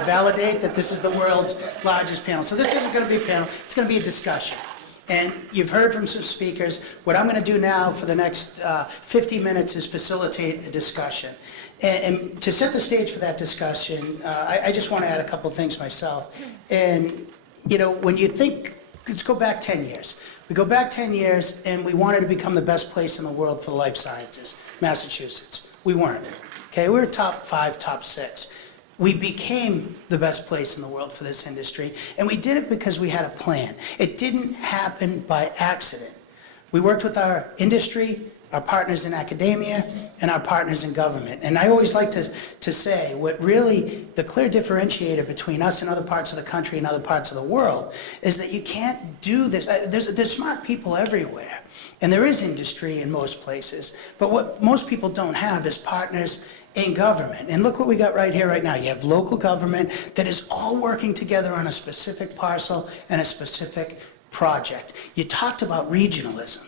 validate that this is the world's largest panel. So this isn't going to be a panel, it's going to be a discussion. And you've heard from some speakers. What I'm going to do now for the next 50 minutes is facilitate a discussion. And to set the stage for that discussion, I just want to add a couple things myself. And, you know, when you think, let's go back 10 years. We go back 10 years, and we wanted to become the best place in the world for life sciences, Massachusetts. We weren't. Okay, we were top 5, top 6. We became the best place in the world for this industry, and we did it because we had a plan. It didn't happen by accident. We worked with our industry, our partners in academia, and our partners in government. And I always like to say what really the clear differentiator between us and other parts of the country and other parts of the world is that you can't do this. There's smart people everywhere, and there is industry in most places, but what most people don't have is partners in government. And look what we got right here, right now. You have local government that is all working together on a specific parcel and a specific project. You talked about regionalism.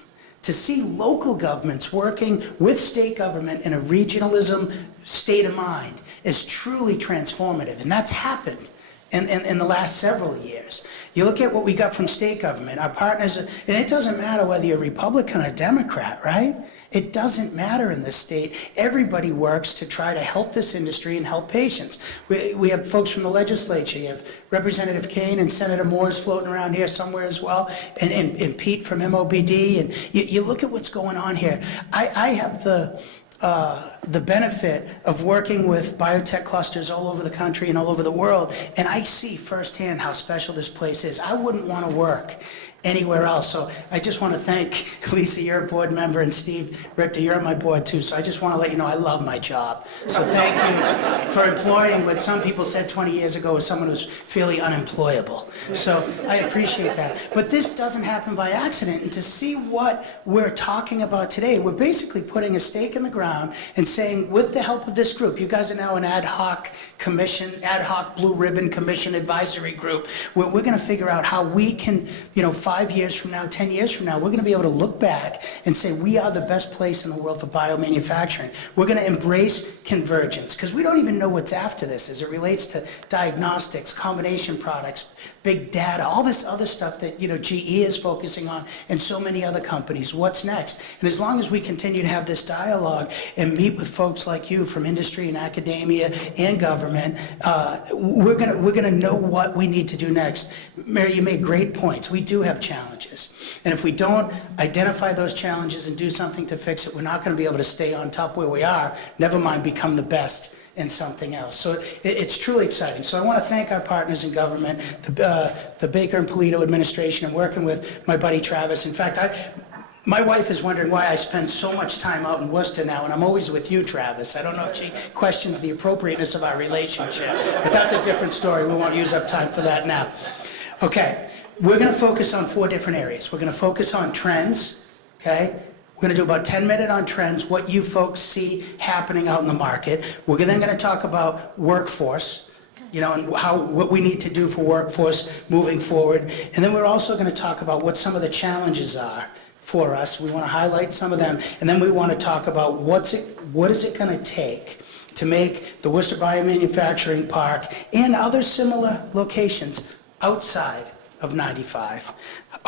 To see local governments working with state government in a regionalism state of mind is truly transformative, and that's happened in the last several years. You look at what we got from state government, our partners, and it doesn't matter whether you're Republican or Democrat, right? It doesn't matter in this state. Everybody works to try to help this industry and help patients. We have folks from the legislature. You have Representative Kane and Senator Moore's floating around here somewhere as well, and Pete from MOBD. And you look at what's going on here. I have the benefit of working with biotech clusters all over the country and all over the world, and I see firsthand how special this place is. I wouldn't want to work anywhere else. So I just want to thank Lisa, you're a board member, and Steve Richter, you're on my board too. So I just want to let you know I love my job. So thank you for employing what some people said 20 years ago as someone who's fairly unemployable. So I appreciate that. But this doesn't happen by accident. And to see what we're talking about today, we're basically putting a stake in the ground and saying, with the help of this group, you guys are now an ad hoc commission, ad hoc blue ribbon commission advisory group, where we're going to figure out how we can, 5 years from now, 10 years from now, we're going to be able to look back and say we are the best place in the world for biomanufacturing. We're going to embrace convergence, because we don't even know what's after this as it relates to diagnostics, combination products, big data, all this other stuff that GE is focusing on, and so many other companies. What's next? And as long as we continue to have this dialogue and meet with folks like you from industry and academia and government, we're gonna know what we need to do next. Mary, you made great points. We do have challenges, and if we don't identify those challenges and do something to fix it, we're not going to be able to stay on top where we are, never mind become the best in something else. So it's truly exciting. So I want to thank our partners in government, the Baker and Polito administration, and working with my buddy Travis. In fact, my wife is wondering why I spend so much time out in Worcester now, and I'm always with you, Travis. I don't know if she questions the appropriateness of our relationship, but that's a different story. We won't use up time for that now. Okay, we're going to focus on 4 different areas. We're going to focus on trends, okay? We're going to do about 10 minutes on trends, what you folks see happening out in the market. We're then going to talk about workforce, and what we need to do for workforce moving forward. And then we're also going to talk about what some of the challenges are for us. We want to highlight some of them, and then we want to talk about what is it going to take to make the Worcester Biomanufacturing Park and other similar locations outside of 95.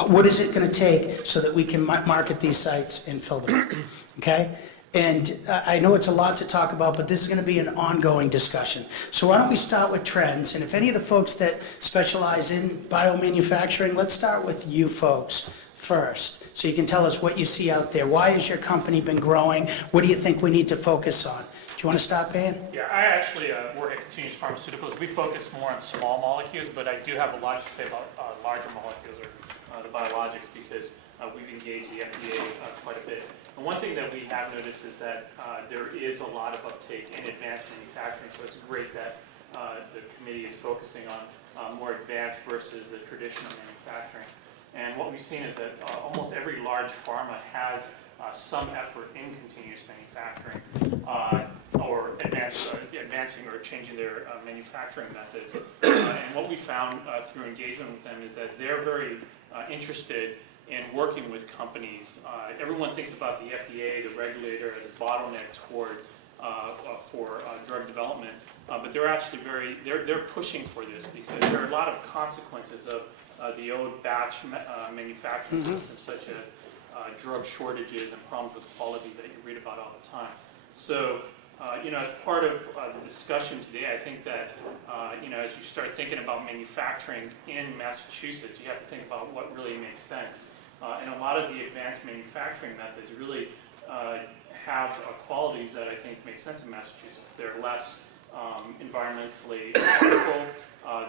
What is it going to take so that we can market these sites and fill them? Okay? And I know it's a lot to talk about, but this is going to be an ongoing discussion. So why don't we start with trends? And if any of the folks that specialize in biomanufacturing, let's start with you folks first. So you can tell us what you see out there. Why has your company been growing? What do you think we need to focus on? Do you want to start, Ben? Yeah, I actually work at Continuous Pharmaceuticals. We focus more on small molecules, but I do have a lot to say about larger molecules or the biologics because we've engaged the FDA quite a bit. And one thing that we have noticed is that there is a lot of uptake in advanced manufacturing, so it's great that the committee is focusing on more advanced versus the traditional manufacturing. And what we've seen is that almost every large pharma has some effort in continuous manufacturing or advancing or changing their manufacturing methods. And what we found through engagement with them is that they're very interested in working with companies. Everyone thinks about the FDA, the regulator, as a bottleneck toward for drug development, but they're actually they're pushing for this because there are a lot of consequences of the old batch manufacturing systems, such as drug shortages and problems with quality that you read about all the time. So, as part of the discussion today, I think that, as you start thinking about manufacturing in Massachusetts, you have to think about what really makes sense. And a lot of the advanced manufacturing methods really have qualities that I think make sense in Massachusetts. They're less environmentally harmful,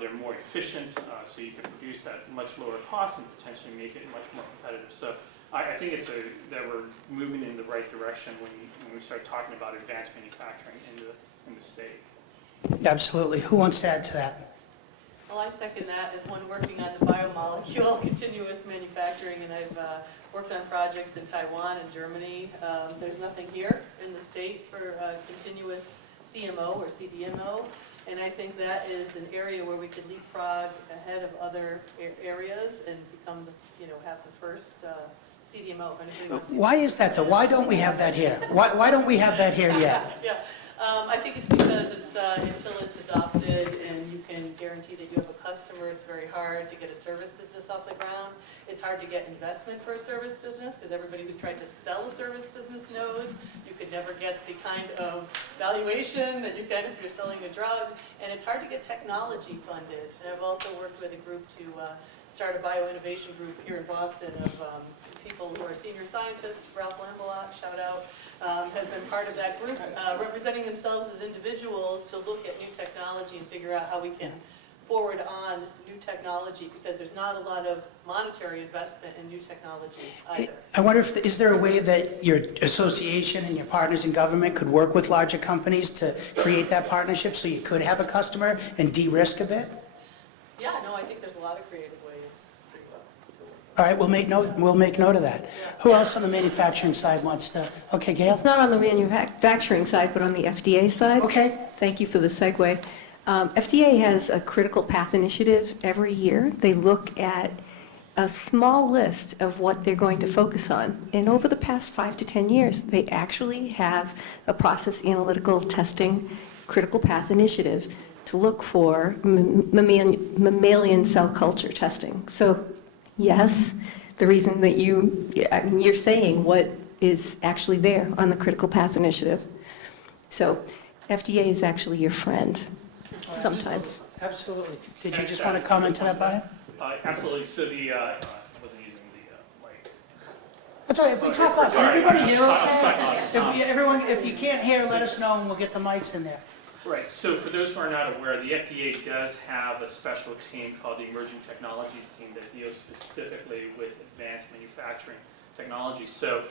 they're more efficient, so you can produce at much lower cost and potentially make it much more competitive. So I think that we're moving in the right direction when we start talking about advanced manufacturing in the state. Absolutely. Who wants to add to that? Well, I second that as one working on the biomolecule continuous manufacturing, and I've worked on projects in Taiwan and Germany. There's nothing here in the state for continuous CMO or CDMO, and I think that is an area where we could leapfrog ahead of other areas and become, have the first CDMO. If anybody wants to Why is that, though? Why don't we have that here? Why don't we have that here yet? Yeah, I think it's because it's until it's adopted and you can guarantee that you have a customer, it's very hard to get a service business off the ground. It's hard to get investment for a service business because everybody who's tried to sell a service business knows you could never get the kind of valuation that you can if you're selling a drug. And it's hard to get technology funded. And I've also worked with a group to start a bioinnovation group here in Boston of people who are senior scientists. Ralph Lambelock, shout out, has been part of that group, representing themselves as individuals to look at new technology and figure out how we can forward on new technology, because there's not a lot of monetary investment in new technology either. I wonder is there a way that your association and your partners in government could work with larger companies to create that partnership so you could have a customer and de-risk a bit? Yeah, no, I think there's a lot of creative ways to work. All right, we'll make note of that. Who else on the manufacturing side wants to? Okay, Gail? It's not on the manufacturing side, but on the FDA side. Okay. Thank you for the segue. FDA has a critical path initiative every year. They look at a small list of what they're going to focus on. And over the past 5 to 10 years, they actually have a process analytical testing critical path initiative to look for mammalian cell culture testing. So yes, the reason that you're saying what is actually there on the critical path initiative. So FDA is actually your friend sometimes. Absolutely. Did you just want to comment to that, Brian? Absolutely. So I wasn't using the mic. That's all right. If we talk loud, Sorry. everybody hear Sorry. okay? If you can't hear, let us know and we'll get the mics in there. Right, so for those who are not aware, the FDA does have a special team called the Emerging Technologies Team that deals specifically with advanced manufacturing technology. So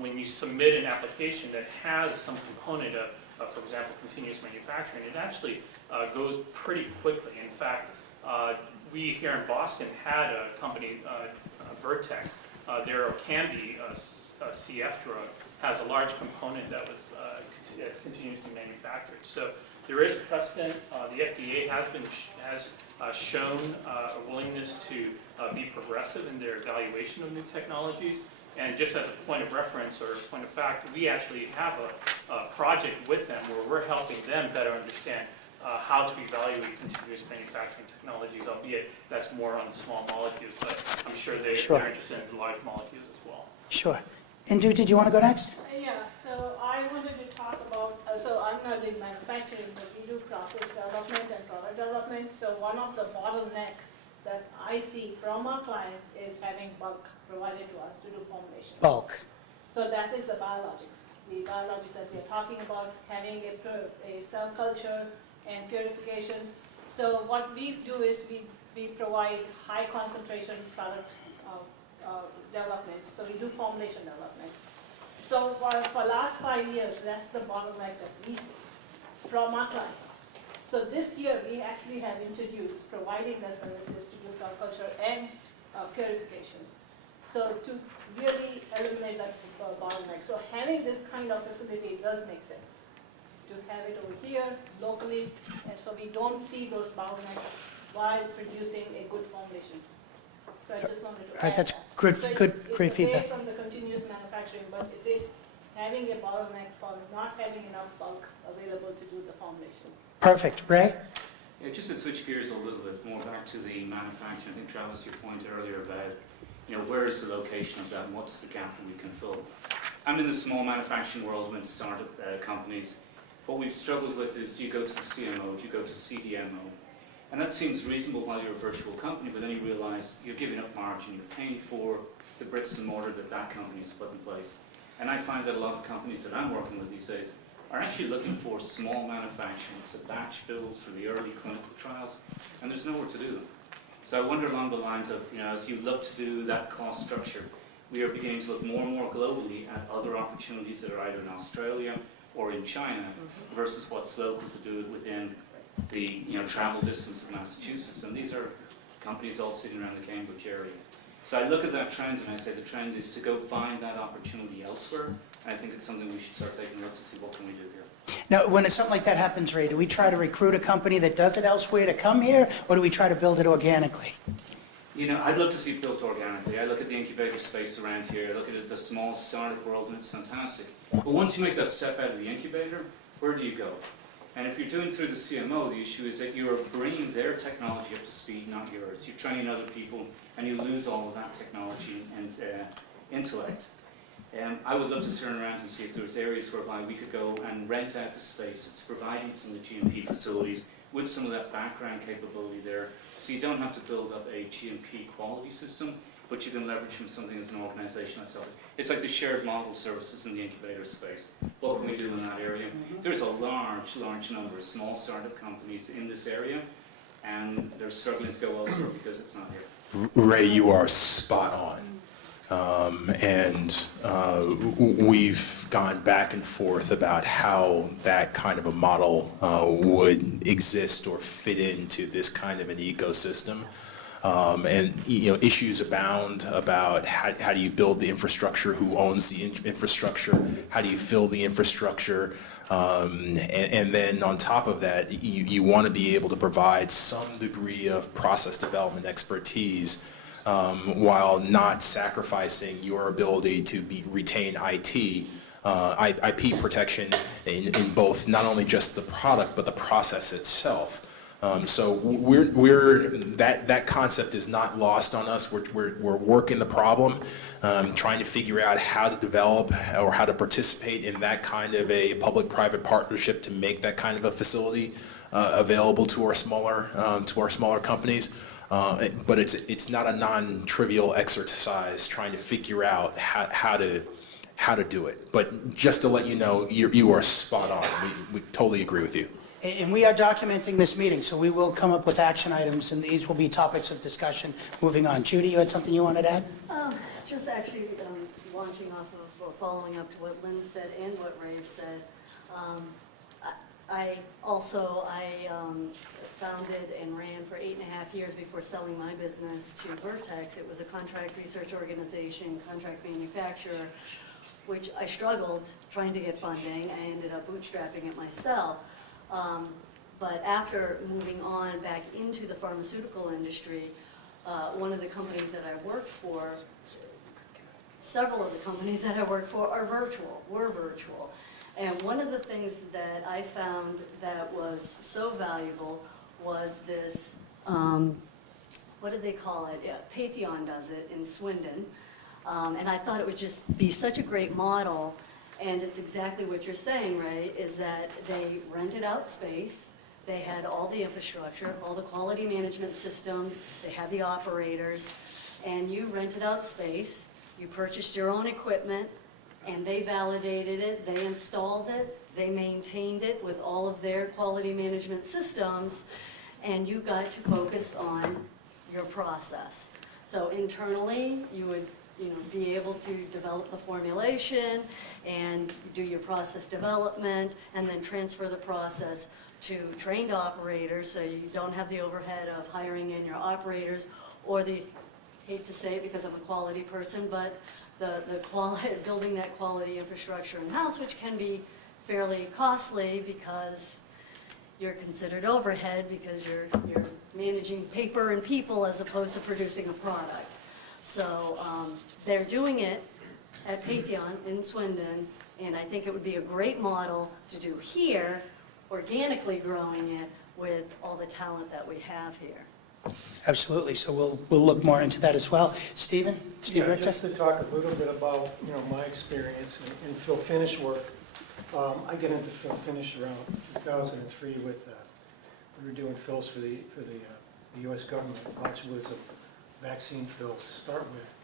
when you submit an application that has some component of, for example, continuous manufacturing, it actually goes pretty quickly. In fact, we here in Boston had a company, Vertex, their Orkambi CF drug has a large component that's continuously manufactured. So there is precedent. The FDA has shown a willingness to be progressive in their evaluation of new technologies. And just as a point of reference or a point of fact, we actually have a project with them where we're helping them better understand how to evaluate continuous manufacturing technologies, albeit that's more on the small molecules, but I'm sure they're interested in the large molecules as well. Sure. Indu, did you want to go next? Yeah, so I wanted to talk about, so I'm not in manufacturing, but we do process development and product development. So one of the bottleneck that I see from our client is having bulk provided to us to do formulation. Bulk. So that is the biologics. the biologics that we're talking about, having a cell culture and purification. So what we do is we provide high concentration product development. So we do formulation development. So for last 5 years, that's the bottleneck that we see from our clients. So this year, we actually have introduced providing the services to do cell culture and purification. So to really eliminate that bottleneck. So having this kind of facility does make sense. To have it over here locally, and so we don't see those bottlenecks while producing a good formulation. So I just wanted to add That's that. good, So great feedback. It's away from the continuous manufacturing, but it is having a bottleneck for not having enough bulk available to do the formulation. Perfect. Ray? Yeah, just to switch gears a little bit more back to the manufacturing. I think, Travis, your point earlier about, where is the location of that and what's the gap that we can fill? I'm in the small manufacturing world with startup companies. What we've struggled with is, do you go to the CMO, do you go to CDMO? And that seems reasonable while you're a virtual company, but then you realize you're giving up margin, you're paying for the bricks and mortar that company's put in place. And I find that a lot of companies that I'm working with these days are actually looking for small manufacturing, so batch builds for the early clinical trials, and there's nowhere to do them. So I wonder along the lines of, as you look to do that cost structure, we are beginning to look more and more globally at other opportunities that are either in Australia or in China versus what's local to do it within the travel distance of Massachusetts. And these are companies all sitting around the Cambridge area. So I look at that trend and I say the trend is to go find that opportunity elsewhere. And I think it's something we should start taking a look to see what can we do here. Now, when something like that happens, Ray, do we try to recruit a company that does it elsewhere to come here, or do we try to build it organically? I'd love to see it built organically. I look at the incubator space around here, I look at the small startup world, and it's fantastic. But once you make that step out of the incubator, where do you go? And if you're doing it through the CMO, the issue is that you're bringing their technology up to speed, not yours. You're training other people, and you lose all of that technology and intellect. I would love to turn around and see if there's areas whereby we could go and rent out the space that's providing some of the GMP facilities with some of that background capability there. So you don't have to build up a GMP quality system, but you can leverage from something as an organization that's out there. It's like the shared model services in the incubator space. What can we do in that area? There's a large number of small startup companies in this area, and they're struggling to go elsewhere because it's not here. Ray, you are spot on. We've gone back and forth about how that kind of a model would exist or fit into this kind of an ecosystem. Issues abound about how do you build the infrastructure, who owns the infrastructure, how do you fill the infrastructure, and then on top of that, you want to be able to provide some degree of process development expertise while not sacrificing your ability to retain IP protection in both not only just the product but the process itself. So that concept is not lost on us. We're working the problem, trying to figure out how to develop or how to participate in that kind of a public-private partnership to make that kind of a facility available to our smaller companies. But it's not a non-trivial exercise trying to figure out how to do it. But just to let you know, you are spot on. We totally agree with you. And we are documenting this meeting, so we will come up with action items, and these will be topics of discussion moving on. Judy, you had something you wanted to add? Just actually launching off of, or following up to what Lynn said and what Ray said. I founded and ran for 8.5 years before selling my business to Vertex. It was a contract research organization, contract manufacturer, which I struggled trying to get funding. I ended up bootstrapping it myself. But after moving on back into the pharmaceutical industry, one of the companies that I worked for, several of the companies that I worked for were virtual. And one of the things that I found that was so valuable was this, what do they call it? Yeah, Patheon does it in Swindon. And I thought it would just be such a great model. And it's exactly what you're saying, Ray, is that they rented out space, they had all the infrastructure, all the quality management systems, they had the operators, and you rented out space, you purchased your own equipment, and they validated it, they installed it, they maintained it with all of their quality management systems, and you got to focus on your process. So internally, you would be able to develop the formulation and do your process development, and then transfer the process to trained operators, so you don't have the overhead of hiring in your operators, or the, hate to say it because I'm a quality person, but the quality, building that quality infrastructure in-house, which can be fairly costly because you're considered overhead because you're managing paper and people as opposed to producing a product. So they're doing it at Patheon in Swindon, and I think it would be a great model to do here, organically growing it with all the talent that we have here. Absolutely, so we'll look more into that as well. Steve Yeah, Richter? just to talk a little bit about, my experience in fill finish work. I get into fill finish around 2003 with, we were doing fills for the U.S. government. Much was of vaccine fills to start with.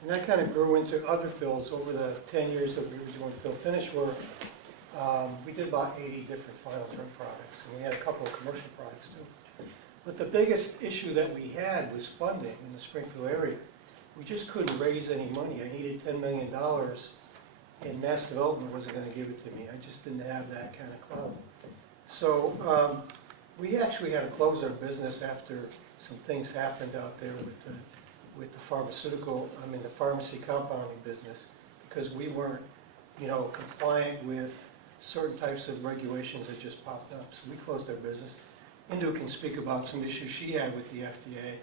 And that kind of grew into other fills over the 10 years that we were doing fill finish work. We did about 80 different final drug products, and we had a couple of commercial products too. But the biggest issue that we had was funding in the Springfield area. We just couldn't raise any money. I needed $10 million, and Mass Development wasn't going to give it to me. I just didn't have that kind of clout. So we actually had to close our business after some things happened out there with the the pharmacy compounding business, because we weren't, compliant with certain types of regulations that just popped up. So we closed our business. Indu can speak about some issues she had with the FDA.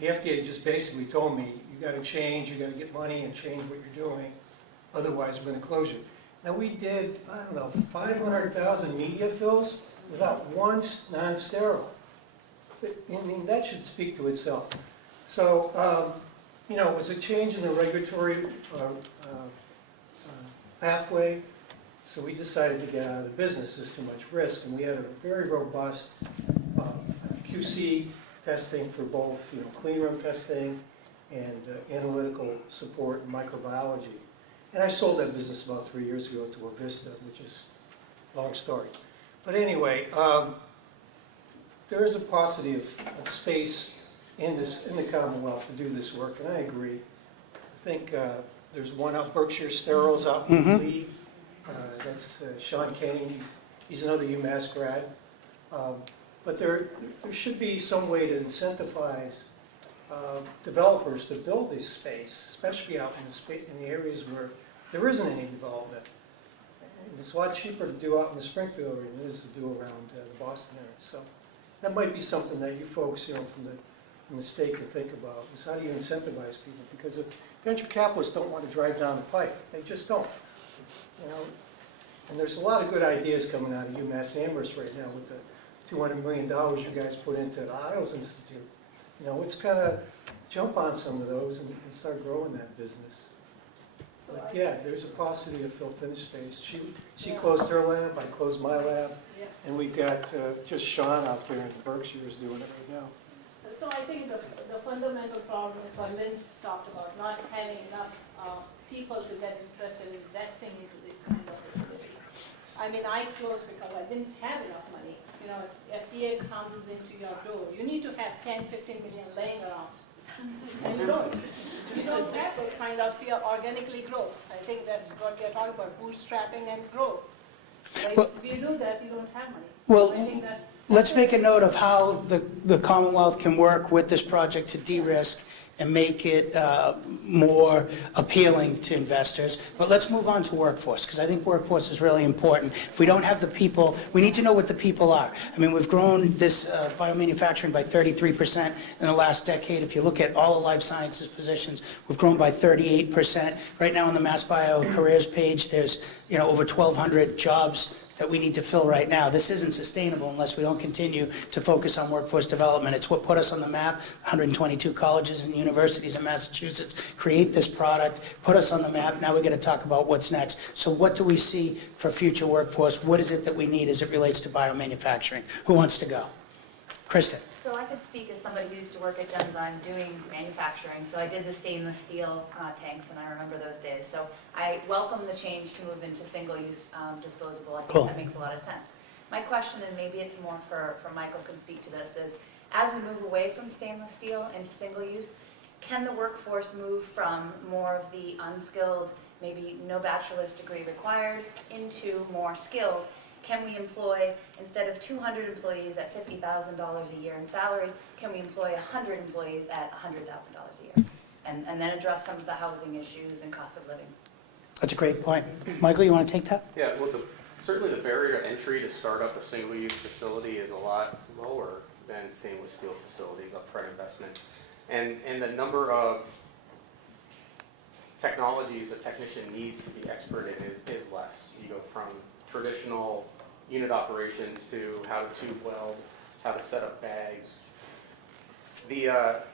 The FDA just basically told me, you got to change, you got to get money and change what you're doing, otherwise we're going to close you. Now we did, 500,000 media fills without one non-sterile. I mean, that should speak to itself. So, it was a change in the regulatory pathway, so we decided to get out of the business. There's too much risk, and we had a very robust QC testing for both, clean room testing and analytical support and microbiology. And I sold that business about 3 years ago to Avista, which is a long story. But anyway, there is a paucity of space in the Commonwealth to do this work, and I agree. I think there's one out, Berkshire Steriles out in Lee. That's Sean Kenny. He's another UMass grad. But there should be some way to incentivize developers to build this space, especially out in the areas where there isn't any development. And it's a lot cheaper to do out in the Springfield area than it is to do around the Boston area. So that might be something that you folks, from the state can think about, is how do you incentivize people? Because if venture capitalists don't want to drive down the pike, they just don't. And there's a lot of good ideas coming out of UMass Amherst right now with the $200 million you guys put into the Isles Institute. It's kind of jump on some of those and start growing that business. But yeah, there's a paucity of fill finish space. She closed her lab, I closed my lab, and we've got just Sean out there in Berkshire is doing it right now. So I think the fundamental problem is what Lynn talked about, not having enough people to get interested in investing into this kind of facility. I mean, I closed because I didn't have enough money. If FDA comes into your door, you need to have 10, 15 million laying around. And you don't. You don't have those kind of organically growth. I think that's what we are talking about, bootstrapping and growth. If we do that, you don't have money. Well, I think that's let's make a note of how the Commonwealth can work with this project to de-risk and make it more appealing to investors. But let's move on to workforce, because I think workforce is really important. If we don't have the people, we need to know what the people are. I mean, we've grown this biomanufacturing by 33% in the last decade. If you look at all the life sciences positions, we've grown by 38%. Right now on the Mass Bio careers page, there's over 1,200 jobs that we need to fill right now. This isn't sustainable unless we don't continue to focus on workforce development. It's what put us on the map. 122 colleges and universities in Massachusetts create this product, put us on the map. Now we're going to talk about what's next. So what do we see for future workforce? What is it that we need as it relates to biomanufacturing? Who wants to go? Kristen. So I could speak as somebody who used to work at Genzyme doing manufacturing. So I did the stainless steel tanks, and I remember those days. So I welcome the change to move into single-use disposable. I think Cool. that makes a lot of sense. My question, and maybe it's more for Michael can speak to this, is as we move away from stainless steel into single-use, can the workforce move from more of the unskilled, maybe no bachelor's degree required, into more skilled? Can we employ, instead of 200 employees at $50,000 a year in salary, can we employ 100 employees at $100,000 a year? And then address some of the housing issues and cost of living. That's a great point. Michael, you want to take that? Yeah, well, certainly the barrier to entry to start up a single-use facility is a lot lower than stainless steel facilities, upfront investment. And the number of technologies a technician needs to be expert in is less. You go from traditional unit operations to how to tube weld, how to set up bags.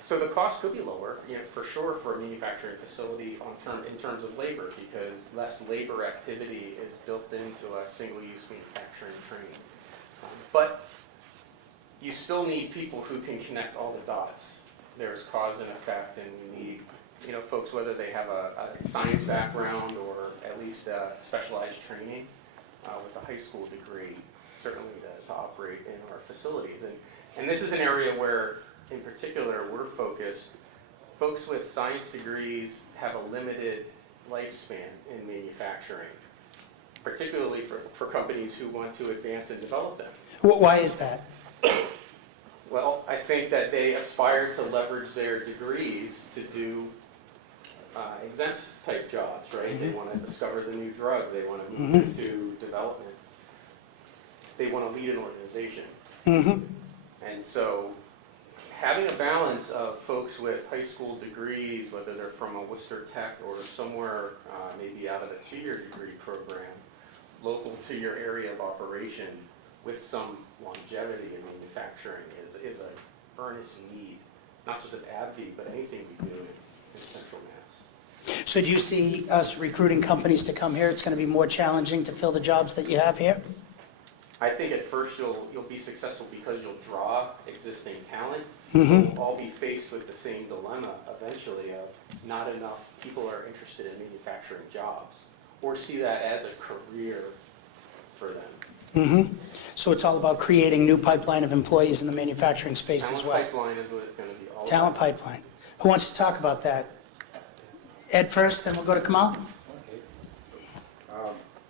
So the cost could be lower, for sure, for a manufacturing facility in terms of labor, because less labor activity is built into a single-use manufacturing training. But you still need people who can connect all the dots. There's cause and effect, and we need folks, whether they have a science background or at least specialized training with a high school degree, certainly to operate in our facilities. And this is an area where, in particular, we're focused. Folks with science degrees have a limited lifespan in manufacturing, particularly for companies who want to advance and develop them. Why is that? Well, I think that they aspire to leverage their degrees to do exempt type jobs, right? They want to discover the new drug. They want to move into development. They want to lead an organization. And so having a balance of folks with high school degrees, whether they're from a Worcester Tech or somewhere maybe out of a two-year degree program, local to your area of operation with some longevity in manufacturing is a earnest need, not just at AbbVie, but anything we do in Central Mass. So do you see us recruiting companies to come here? It's going to be more challenging to fill the jobs that you have here? I think at first you'll be successful because you'll draw existing talent. We'll all be faced with the same dilemma eventually of not enough people are interested in manufacturing jobs or see that as a career for them. So it's all about creating new pipeline of employees in the manufacturing space as well. Talent pipeline is what it's going to be all about. Talent pipeline. Who wants to talk about that? Ed first, then we'll go to Kamal.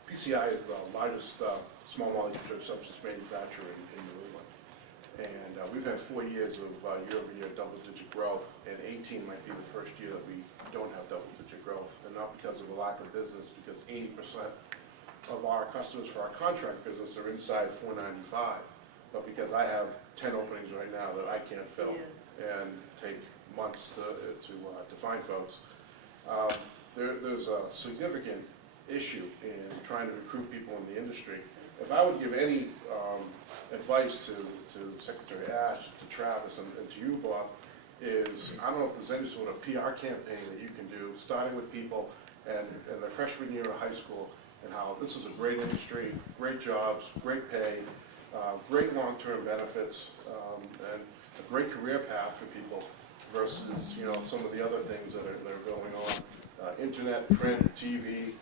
PCI is the largest small molecule drug substance manufacturer in New England. And we've had 4 years of year-over-year double-digit growth, and 18 might be the first year that we don't have double-digit growth, and not because of a lack of business, because 80% of our customers for our contract business are inside 495, but because I have 10 openings right now that I can't fill and take months to find folks. There's a significant issue in trying to recruit people in the industry. If I would give any advice to Secretary Ash, to Travis, and to you, Bob, is I don't know if there's any sort of PR campaign that you can do, starting with people and their freshman year of high school, and how this is a great industry, great jobs, great pay, great long-term benefits, and a great career path for people versus some of the other things that are going on. Internet, print, TV,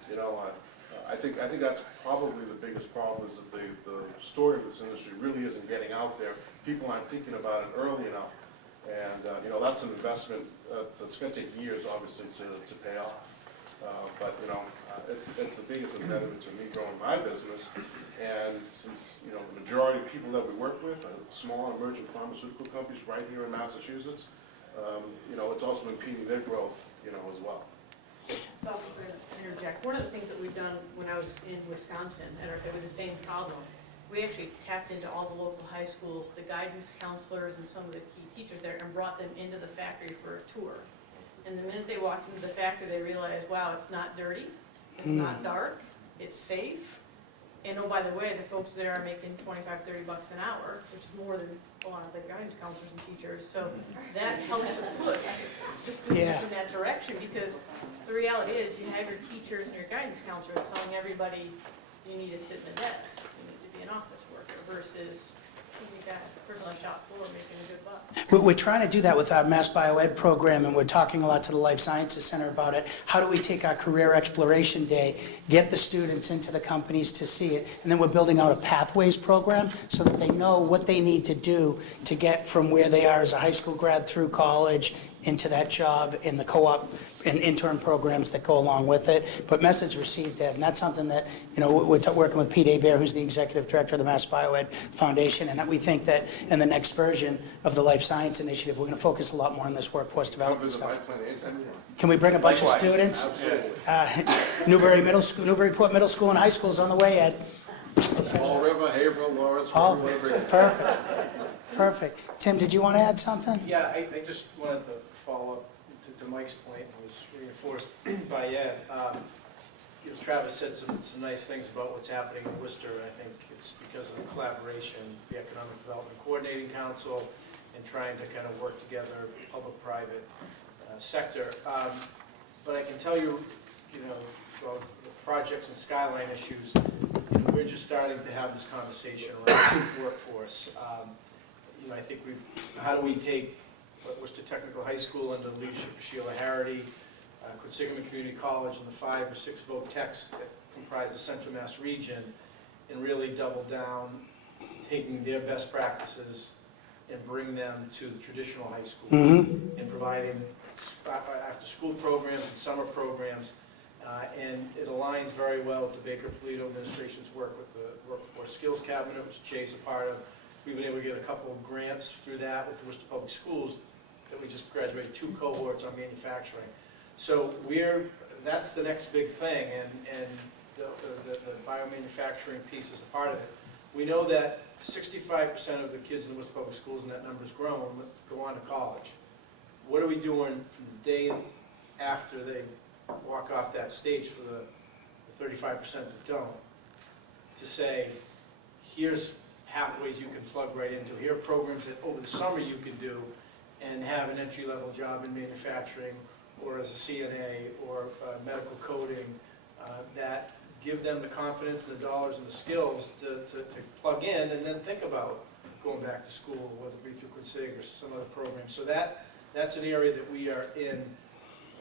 I think that's probably the biggest problem is that the story of this industry really isn't getting out there. People aren't thinking about it early enough. And, that's an investment that's going to take years, obviously, to pay off. But it's the biggest impediment to me growing my business. And since, the majority of people that we work with are small emerging pharmaceutical companies right here in Massachusetts, it's also impeding their growth, as well. So I'm going to interject. One of the things that we've done when I was in Wisconsin, and with the same problem, we actually tapped into all the local high schools, the guidance counselors and some of the key teachers there, and brought them into the factory for a tour. And the minute they walked into the factory, they realized, wow, it's not dirty, it's not dark, it's safe. And oh, by the way, the folks there are making $25, $30 an hour, which is more than a lot of the guidance counselors and teachers. So that helps to push in that direction, because the reality is you have your teachers and your guidance counselors telling everybody you need to sit in the desk, you need to be an office worker, versus be that person on shop floor making a good buck. We're trying to do that with our Mass BioEd program, and we're talking a lot to the Life Sciences Center about it. How do we take our Career Exploration Day, get the students into the companies to see it, and then we're building out a Pathways program so that they know what they need to do to get from where they are as a high school grad through college into that job in the co-op and intern programs that go along with it. But message received, Ed, and that's something that, we're working with Pete Hebert, who's the executive director of the Mass BioEd Foundation, and that we think that in the next version of the Life Science Initiative, we're going to focus a lot more on this workforce development stuff. Can we bring a bunch of students? Newburyport Middle School and High School is on the way, Ed. Fall River, Haverhill, Lawrence. Oh, perfect. Perfect. Tim, did you want to add something? Yeah, I just wanted to follow up to Mike's point, and was reinforced by Ed. Travis said some nice things about what's happening in Worcester, and I think it's because of the collaboration, the Economic Development Coordinating Council, and trying to kind of work together, public-private sector. But I can tell you, well, the projects and skyline issues, we're just starting to have this conversation around workforce. I think how do we take Worcester Technical High School under the leadership of Sheila Harity, Quinsigamond Community College, and the 5 or 6 voc techs that comprise the Central Mass region, and really double down, taking their best practices and bring them to the traditional high school, and providing after-school programs and summer programs. And it aligns very well with the Baker-Polito administration's work with the Workforce Skills Cabinet, which Jay's a part of. We've been able to get a couple of grants through that with the Worcester Public Schools that we just graduated 2 cohorts on manufacturing. So that's the next big thing, and the biomanufacturing piece is a part of it. We know that 65% of the kids in the Worcester Public Schools, and that number's grown, go on to college. What are we doing from the day after they walk off that stage for the 35% that don't, to say, here's pathways you can plug right into, here are programs that over the summer you can do and have an entry-level job in manufacturing or as a CNA or medical coding that give them the confidence, the dollars, and the skills to plug in and then think about going back to school, whether it be through Quincy or some other program. So that's an area that we are in.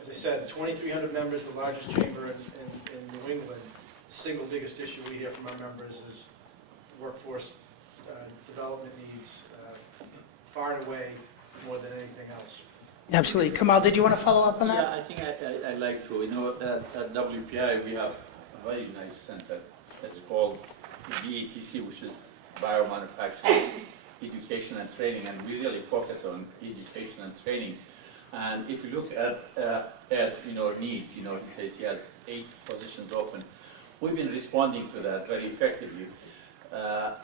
As I said, 2,300 members, the largest chamber in New England. The single biggest issue we hear from our members is workforce development needs, far and away more than anything else. Absolutely. Kamal, did you want to follow up on that? Yeah, I think I'd like to. At WPI, we have a very nice center. It's called BETC, which is Biomanufacturing, Education and Training, and we really focus on education and training. And if you look at needs, he says he has 8 positions open. We've been responding to that very effectively.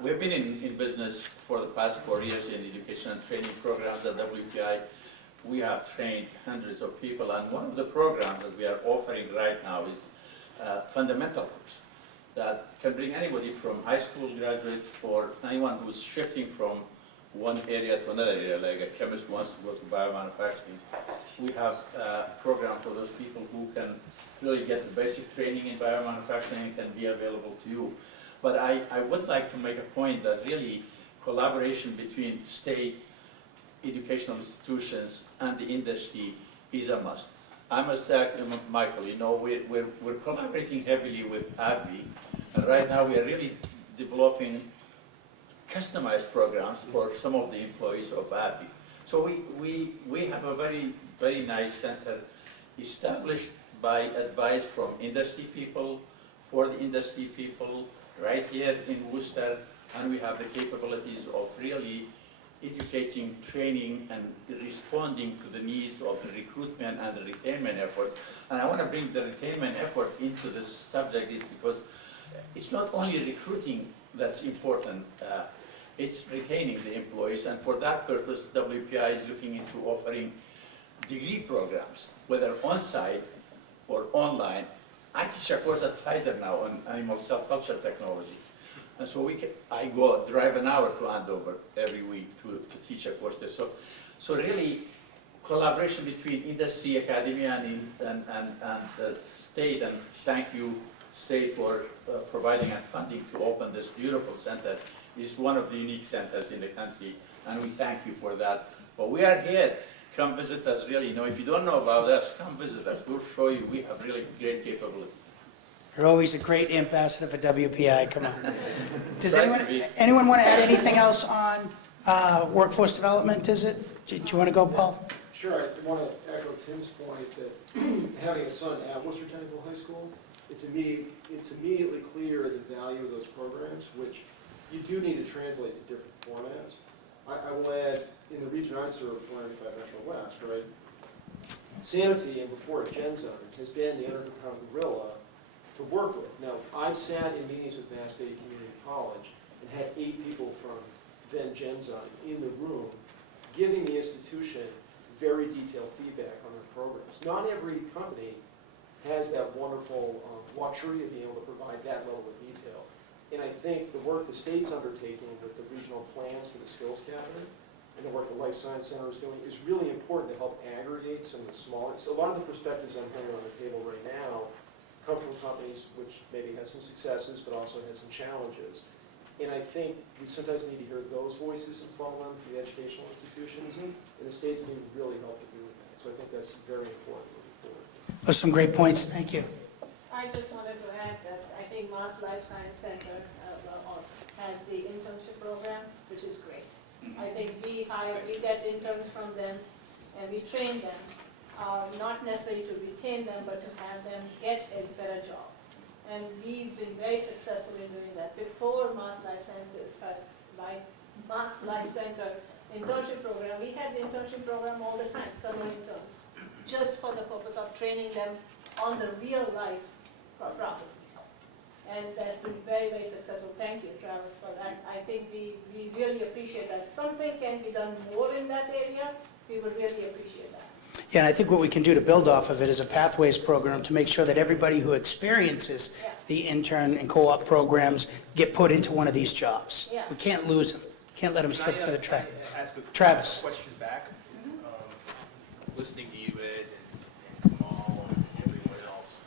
We've been in business for the past 4 years in education and training programs at WPI. We have trained hundreds of people, and one of the programs that we are offering right now is fundamental course that can bring anybody from high school graduates or anyone who's shifting from one area to another area, like a chemist wants to go to biomanufacturing. We have a program for those people who can really get the basic training in biomanufacturing and can be available to you. But I would like to make a point that really collaboration between state educational institutions and the industry is a must. I must thank Michael, we're collaborating heavily with AbbVie, and right now we are really developing customized programs for some of the employees of AbbVie. So we have a very, very nice center established by advice from industry people, for the industry people, right here in Worcester, and we have the capabilities of really educating, training, and responding to the needs of the recruitment and the retainment efforts. And I want to bring the retainment effort into this subject is because it's not only recruiting that's important, it's retaining the employees, and for that purpose, WPI is looking into offering degree programs, whether on-site or online. I teach a course at Pfizer now on animal cell culture technology. And so I go drive an hour to Andover every week to teach a course there. So really, collaboration between industry, academia, and the state, and thank you, state, for providing and funding to open this beautiful center, It's one of the unique centers in the country, and we thank you for that. But we are here. Come visit us, really. You know, if you don't know about us, come visit us. We'll show you we have really great capability. You're always a great ambassador for WPI, come on. Does Try to be. anyone want to add anything else on workforce development, is it? Do you want to go, Paul? Sure, I want to echo Tim's point that having a son at Worcester Technical High School, it's immediately clear the value of those programs, which you do need to translate to different formats. I will add, in the region I serve, 95 Metro West, right, Sanofi, and before it Genzyme, has been the underground gorilla to work with. Now, I've sat in meetings with Mass Bay Community College and had 8 people from then Genzyme in the room giving the institution very detailed feedback on their programs. Not every company has that wonderful luxury of being able to provide that level of detail. And I think the work the state's undertaking with the regional plans for the skills cabinet and the work the Life Science Center is doing is really important to help aggregate some of the smaller, so a lot of the perspectives I'm hearing on the table right now come from companies which maybe had some successes but also had some challenges. And I think we sometimes need to hear those voices and follow them through the educational institutions, and the state's going to really help to do with that. So I think that's very important moving forward. Those are some great points, thank you. I just wanted to add that I think Mass Life Science Center has the internship program, which is great. I think we get interns from them and we train them, not necessarily to retain them, but to have them get a better job. And we've been very successful in doing that. Before Mass Life Center internship program, we had the internship program all the time, summer interns, just for the purpose of training them on the real life processes. And that's been very, very successful. Thank you, Travis, for that. I think we really appreciate that. Something can be done more in that area. We would really appreciate that. Yeah, and I think what we can do to build off of it is a pathways program to make sure that everybody who experiences the intern and co-op programs get put into one of these jobs. Yeah. We can't lose them. Can't let them slip through the Can I track. ask a Travis. question back? Listening to you, Ed, and Kamal, and everyone else,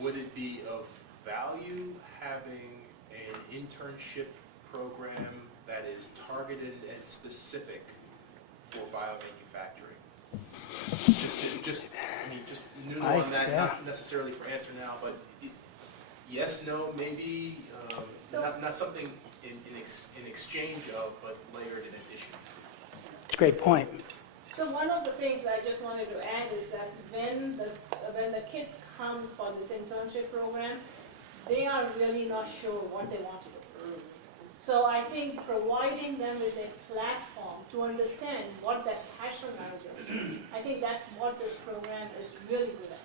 would it be of value having an internship program that is targeted and specific for biomanufacturing? Just noodle on that, not necessarily for answer now, but yes, no, maybe, not something in exchange of, but layered in addition. Great point. So one of the things I just wanted to add is that when the kids come for this internship program, they are really not sure what they want to do. So I think providing them with a platform to understand what that passion is, I think that's what this program is really good at.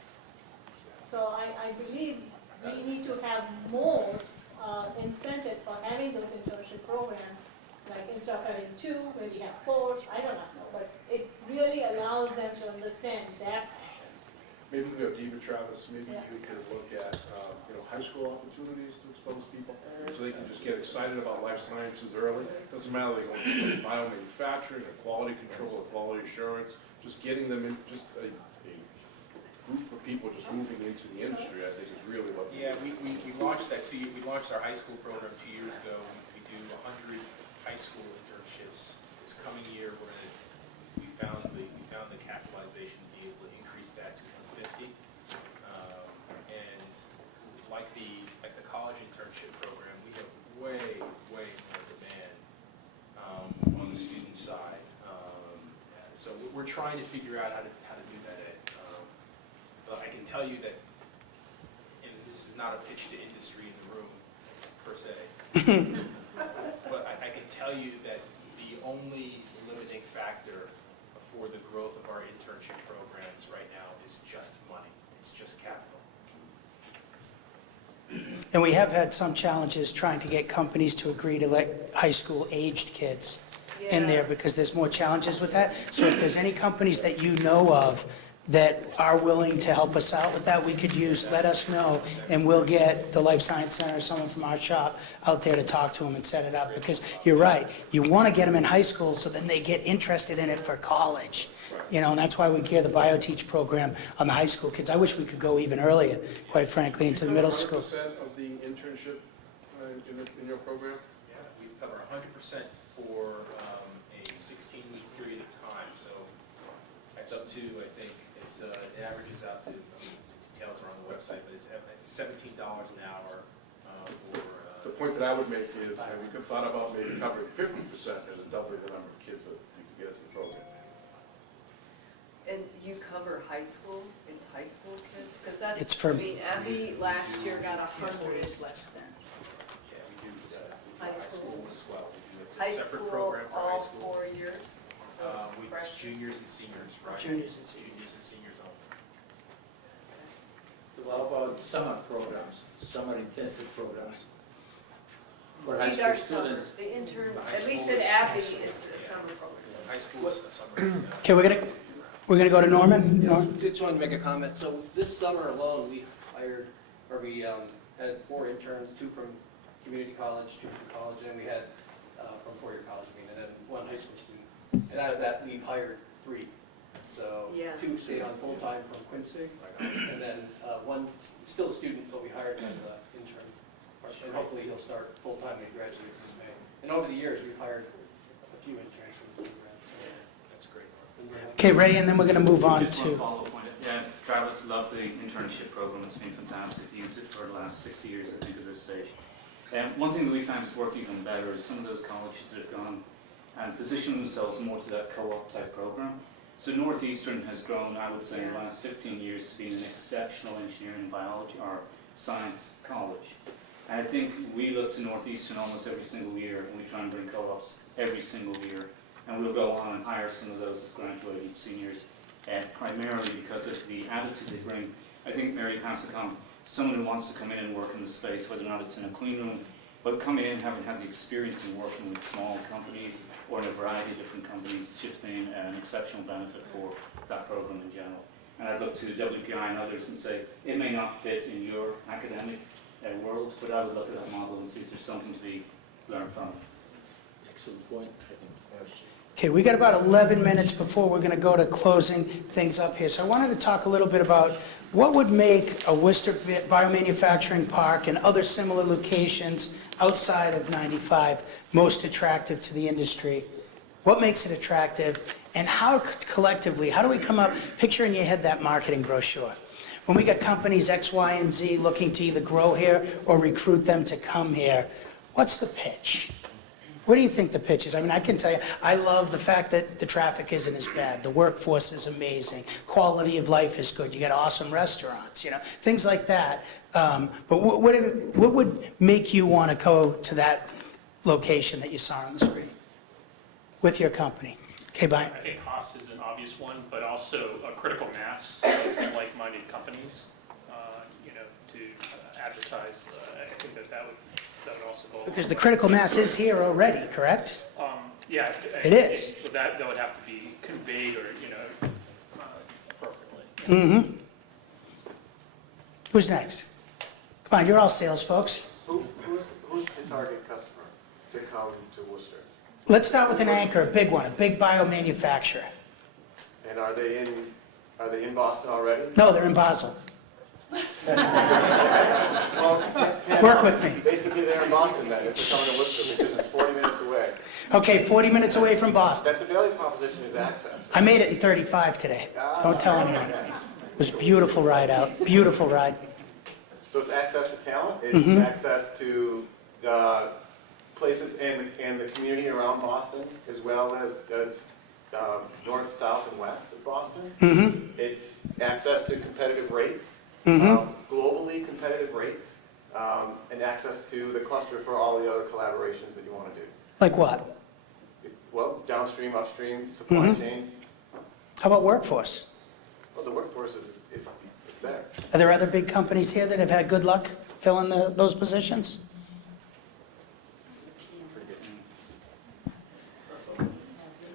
So I believe we need to have more incentive for having those internship programs. Like instead of having 2, maybe have 4, I do not know, but it really allows them to understand their passion. Maybe we have deeper, Travis, maybe you could look at, high school opportunities to expose people, so they can just get excited about life sciences early. Doesn't matter, they go into biomanufacturing, or quality control, or quality assurance, just getting them in, just a group of people just moving into the industry, I think is really what. Yeah, we launched that we launched our high school program 2 years ago. We do 100 high school internships. This coming year, we found the capitalization to be able to increase that to 150. And like the college internship program, we have way more demand on the student side. So we're trying to figure out how to do that. But I can tell you that, and this is not a pitch to industry in the room per se, but I can tell you that the only limiting factor for the growth of our internship programs right now is just money. It's just capital. And we have had some challenges trying to get companies to agree to let high school aged kids in there because there's more challenges with that. So if there's any companies that you know of that are willing to help us out with that, we could let us know, and we'll get the Life Science Center or someone from our shop out there to talk to them and set it up. Because you're right, you want to get them in high school so then they get interested in it for college. And that's why we gear the BioTeach program on the high school kids. I wish we could go even earlier, quite frankly, into the middle school. 100% of the internship in your program? Yeah, 100% for a 16-week period of time, so it's up to, I think, it averages out to, the details are on the website, but it's $17 an hour for... The point that I would make is, we could thought about maybe covering 50% as a doubling the number of kids that you could get into the program. And you cover high school? It's high school kids? Because that's, It's for- I mean, Abby last year got 100. less than. Yeah, we do High high school school. as well. We do a High separate school, program for high all school. 4 years? So With freshmen. juniors and seniors, right? Juniors and seniors. Juniors and seniors only. So what about summer programs, summer intensive programs? For high These school are summer, students? the intern, The high at least school at is- Abby, it's a summer program. High school is a summer. Okay, we're gonna go to Norman. Norm? Just wanted to make a comment. So this summer alone, we hired, or we had 4 interns, 2 from community college, 2 from college, and we had from four-year college, and then 1 high school student. And out of that, we've hired 3. So Yeah. 2 stayed on full-time from Quincy, and then 1 still a student, but we hired him as an intern. And hopefully he'll start full-time when he graduates this May. And over the years, we've hired a few interns from the program. That's great. Okay, Ray, and then we're gonna move on Just one to, follow-up point. Yeah, Travis loved the internship program. It's been fantastic. He used it for the last 6 years, I think, at this stage. One thing that we found has worked even better is some of those colleges that have gone and positioned themselves more to that co-op type program. So Northeastern has grown, I would say, in the last 15 years to be an exceptional engineering, biology, or science college. And I think we look to Northeastern almost every single year, and we try and bring co-ops every single year. And we'll go on and hire some of those graduating seniors, primarily because of the attitude they bring. I think Mary has to come, someone who wants to come in and work in the space, whether or not it's in a clean room, but coming in having had the experience in working with small companies or in a variety of different companies, it's just been an exceptional benefit for that program in general. And I'd look to WPI and others and say, it may not fit in your academic world, but I would look at that model and see if there's something to be learned from it. Excellent point. okay, we got about 11 minutes before we're gonna go to closing things up here. So I wanted to talk a little bit about what would make a Worcester Biomanufacturing Park and other similar locations outside of 95 most attractive to the industry? What makes it attractive? And how collectively, how do we come up, picture in your head that marketing brochure. When we got companies X, Y, and Z looking to either grow here or recruit them to come here, what's the pitch? What do you think the pitch is? I mean, I can tell you, I love the fact that the traffic isn't as bad. The workforce is amazing. Quality of life is good. You got awesome restaurants, things like that. But what would make you want to go to that location that you saw on the screen with your company? Okay, bye. I think cost is an obvious one, but also a critical mass of like-minded companies, to advertise. I think that would also go. Because the critical mass is here already, correct? Yeah. It is. But that would have to be conveyed or, appropriately. Mm-hmm. Who's next? Come on, you're all sales folks. Who's the target customer to come to Worcester? Let's start with an anchor, a big one, a big biomanufacturer. And are they in Boston already? No, they're in Basel. Well, Work with me. Basically, they're in Boston then, if they're coming to Worcester, because it's 40 minutes away. Okay, 40 minutes away from Boston. That's the value proposition is access. I made it in 35 today. Don't tell anyone. It was a beautiful ride out, beautiful ride. So it's access to talent, it's Mhm. access to places and the community around Boston, as well as north, south, and west of Boston. Mhm. It's access to competitive rates, Mhm. globally competitive rates, and access to the cluster for all the other collaborations that you want to do. Like what? Well, downstream, upstream, supply Mhm. chain. How about workforce? Well, the workforce is there. Are there other big companies here that have had good luck filling those positions?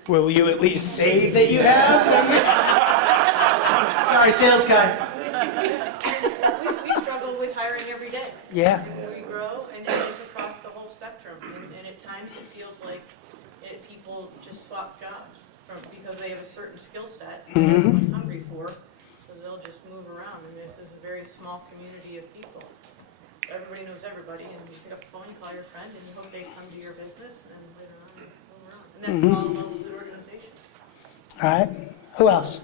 Will you at least say that you have? Sorry, sales guy. We struggle with hiring every day. Yeah. And we grow, and it's across the whole spectrum. And at times, it feels like people just swap jobs because they have a certain skill set that Mhm. everyone's hungry for, so they'll just move around. And this is a very small community of people. everybody knows everybody, and you pick up the phone, you call your friend, and you hope they come to your business, and later on, they move around. And that's all most good organization. All right, who else?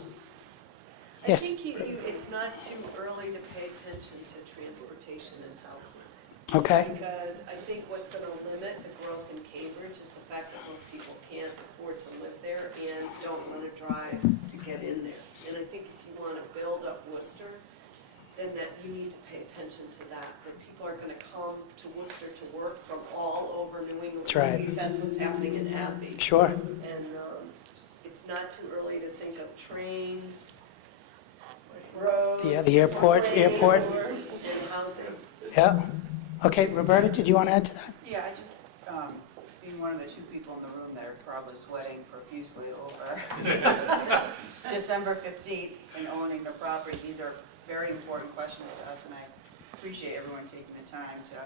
I Yes. think it's not too early to pay attention to transportation and housing. Okay. Because I think what's going to limit the growth in Cambridge is the fact that most people can't afford to live there and don't want to drive to get in there. And I think if you want to build up Worcester, then that you need to pay attention to that. That people are going to come to Worcester to work from all over New England. That's right. At least that's what's happening in Abbey. Sure. And it's not too early to think of trains, roads. Yeah, the airport. And housing. Yeah. Okay, Roberta, did you want to add to that? Yeah, I just, being one of the two people in the room that are probably sweating profusely over December 15th and owning the property, these are very important questions to us, and I appreciate everyone taking the time to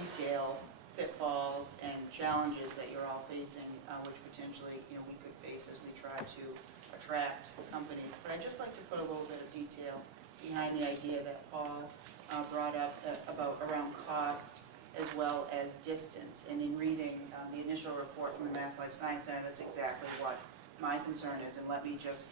detail pitfalls and challenges that you're all facing, which potentially, we could face as we try to attract companies. But I'd just like to put a little bit of detail behind the idea that Paul brought up about around cost as well as distance. And in reading the initial report from the Mass Life Science Center, that's exactly what my concern is. And let me just,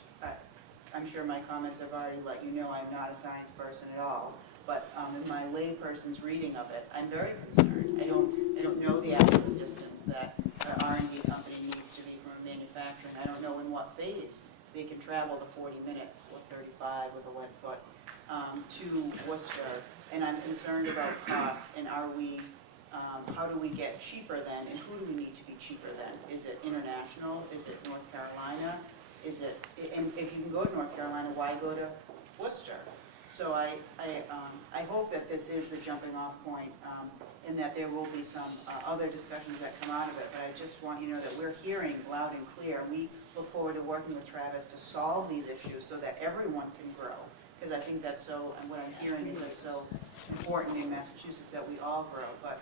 I'm sure my comments have already let you know I'm not a science person at all. But in my layperson's reading of it, I'm very concerned. I don't know the actual distance that an R&D company needs to be from a manufacturing. I don't know in what phase they can travel the 40 minutes or 35 with a lead foot to Worcester. And I'm concerned about cost, and are we, how do we get cheaper then, and who do we need to be cheaper then? Is it international? Is it North Carolina? Is it, and if you can go to North Carolina, why go to Worcester? So I hope that this is the jumping off point, and that there will be some other discussions that come out of it. But I just want you to know that we're hearing loud and clear. We look forward to working with Travis to solve these issues so that everyone can grow. Because I think that's so, and what I'm hearing is it's so important in Massachusetts that we all grow. But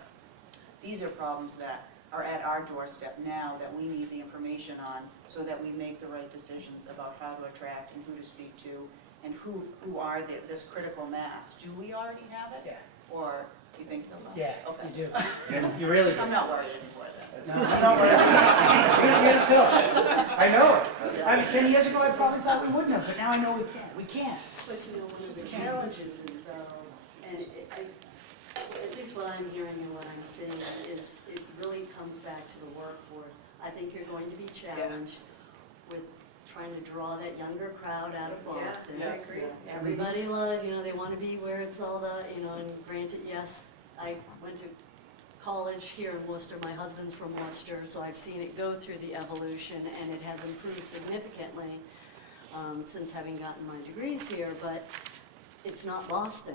these are problems that are at our doorstep now that we need the information on so that we make the right decisions about how to attract and who to speak to and who are this critical mass. Do we already have it? Yeah. Or you think so? Yeah, Okay. you do. You really do. I'm not worried anymore then. No, I'm not worried. You're gonna fill. I know it. I mean, 10 years ago, I probably thought we wouldn't have, but now I know we can't. We can't. But one of the challenges is though, and at least what I'm hearing and what I'm seeing is it really comes back to the workforce. I think you're going to be challenged with trying to draw that younger crowd out of Boston. Yeah, I agree. Everybody loves, they want to be where it's all the, and granted, yes, I went to college here in Worcester. My husband's from Worcester, so I've seen it go through the evolution, and it has improved significantly since having gotten my degrees here, but it's not Boston,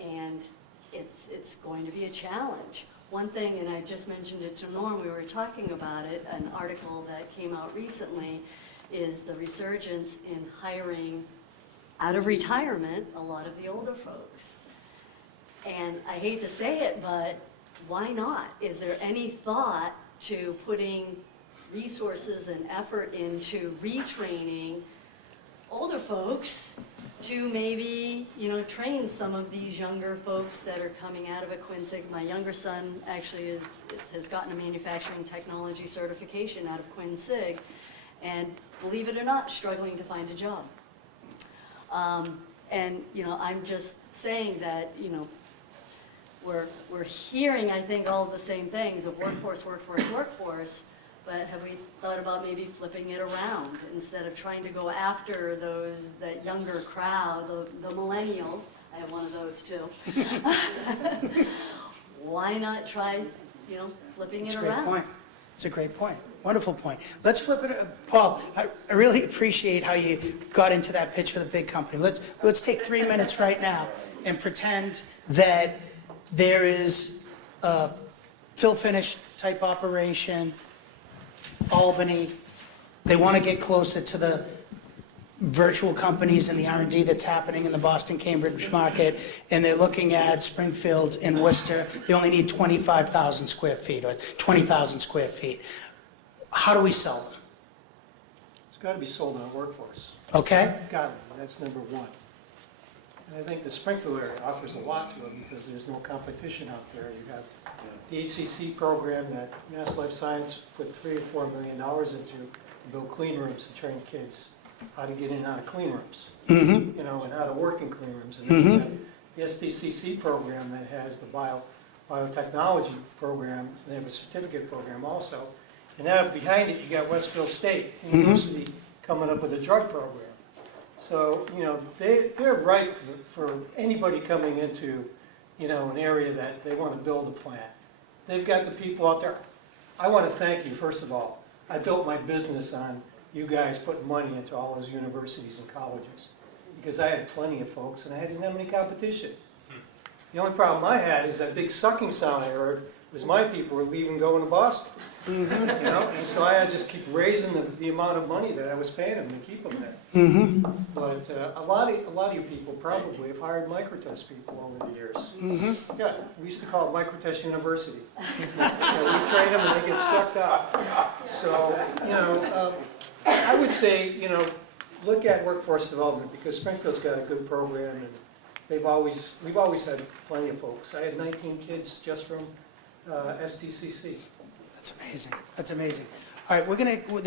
and it's going to be a challenge. One thing, and I just mentioned it to Norm, we were talking about it, an article that came out recently, is the resurgence in hiring out of retirement a lot of the older folks. And I hate to say it, but why not? Is there any thought to putting resources and effort into retraining older folks to maybe, train some of these younger folks that are coming out of a Quincy? My younger son actually has gotten a manufacturing technology certification out of Quincy, and believe it or not, struggling to find a job. And I'm just saying that, we're hearing, I think, all the same things of workforce, workforce, workforce, but have we thought about maybe flipping it around instead of trying to go after that younger crowd, the millennials? I have one of those too. Why not try, flipping it around? That's a great point. It's a great point. Wonderful point. Let's flip it. Paul, I really appreciate how you got into that pitch for the big company. Let's take 3 minutes right now and pretend that there is a fill-finish type operation, Albany. They want to get closer to the virtual companies and the R&D that's happening in the Boston-Cambridge market, and they're looking at Springfield and Worcester. They only need 25,000 square feet or 20,000 square feet. How do we sell them? It's got to be sold on workforce. Okay? Got to be. That's number one. And I think the Springfield area offers a lot to them because there's no competition out there. You have the HCC program that Mass Life Science put $3 or $4 million into to build clean rooms to train kids how to get in and out of clean rooms, you know, and how to work in clean rooms. And then you have the SDCC program that has the biotechnology program, and they have a certificate program also. And now behind it, you got Westfield State University coming up with a drug program. So, you know, they're ripe for anybody coming into, you know, an area that they want to build a plant. They've got the people out there. I want to thank you, first of all. I built my business on you guys putting money into all those universities and colleges because I had plenty of folks and I didn't have any competition. The only problem I had is that big sucking sound I heard was my people were leaving going to Boston. You know, and so I had to just keep raising the amount of money that I was paying them to keep them there. But a lot of you people probably have hired microtest people over the years. Yeah, we used to call it Microtest University. You know, we train them and they get sucked up. So, you know, I would say, you know, look at workforce development because Springfield's got a good program and we've always had plenty of folks. I had 19 kids just from STCC. That's amazing. That's amazing. All right, we're going to,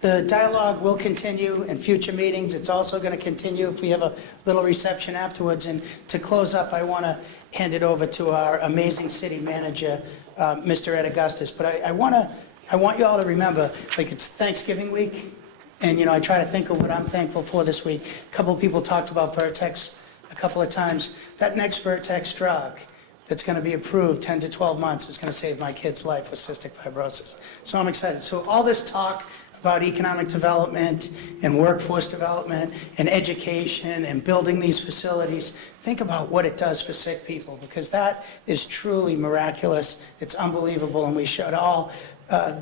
the dialogue will continue in future meetings. It's also going to continue if we have a little reception afterwards. And to close up, I want to hand it over to our amazing city manager, Mr. Ed Augustus. But I want you all to remember, like it's Thanksgiving week. And, you know, I try to think of what I'm thankful for this week. A couple of people talked about Vertex a couple of times. That next Vertex drug that's going to be approved 10 to 12 months is going to save my kid's life with cystic fibrosis. So I'm excited. So all this talk about economic development and workforce development and education and building these facilities, think about what it does for sick people because that is truly miraculous. It's unbelievable and we should all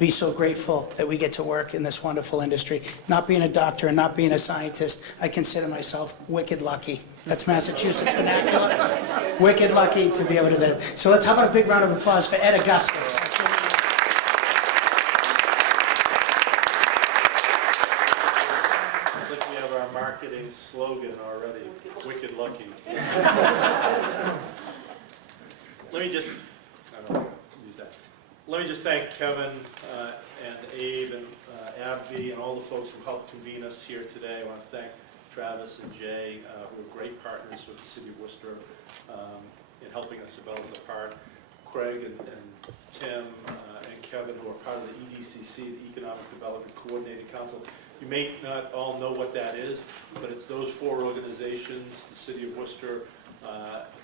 be so grateful that we get to work in this wonderful industry. Not being a doctor and not being a scientist, I consider myself wicked lucky. That's Massachusetts vernacular. Wicked lucky to be able to do that. So let's, how about a big round of applause for Ed Augustus. It's like we have our marketing slogan already, wicked lucky. Let me just thank Kevin and Abe and AbbVie and all the folks who helped convene us here today. I want to thank Travis and Jay, who are great partners with the City of Worcester in helping us develop the park. Craig and Tim and Kevin, who are part of the EDCC, the Economic Development Coordinating Council. You may not all know what that is, but it's those four organizations, the City of Worcester,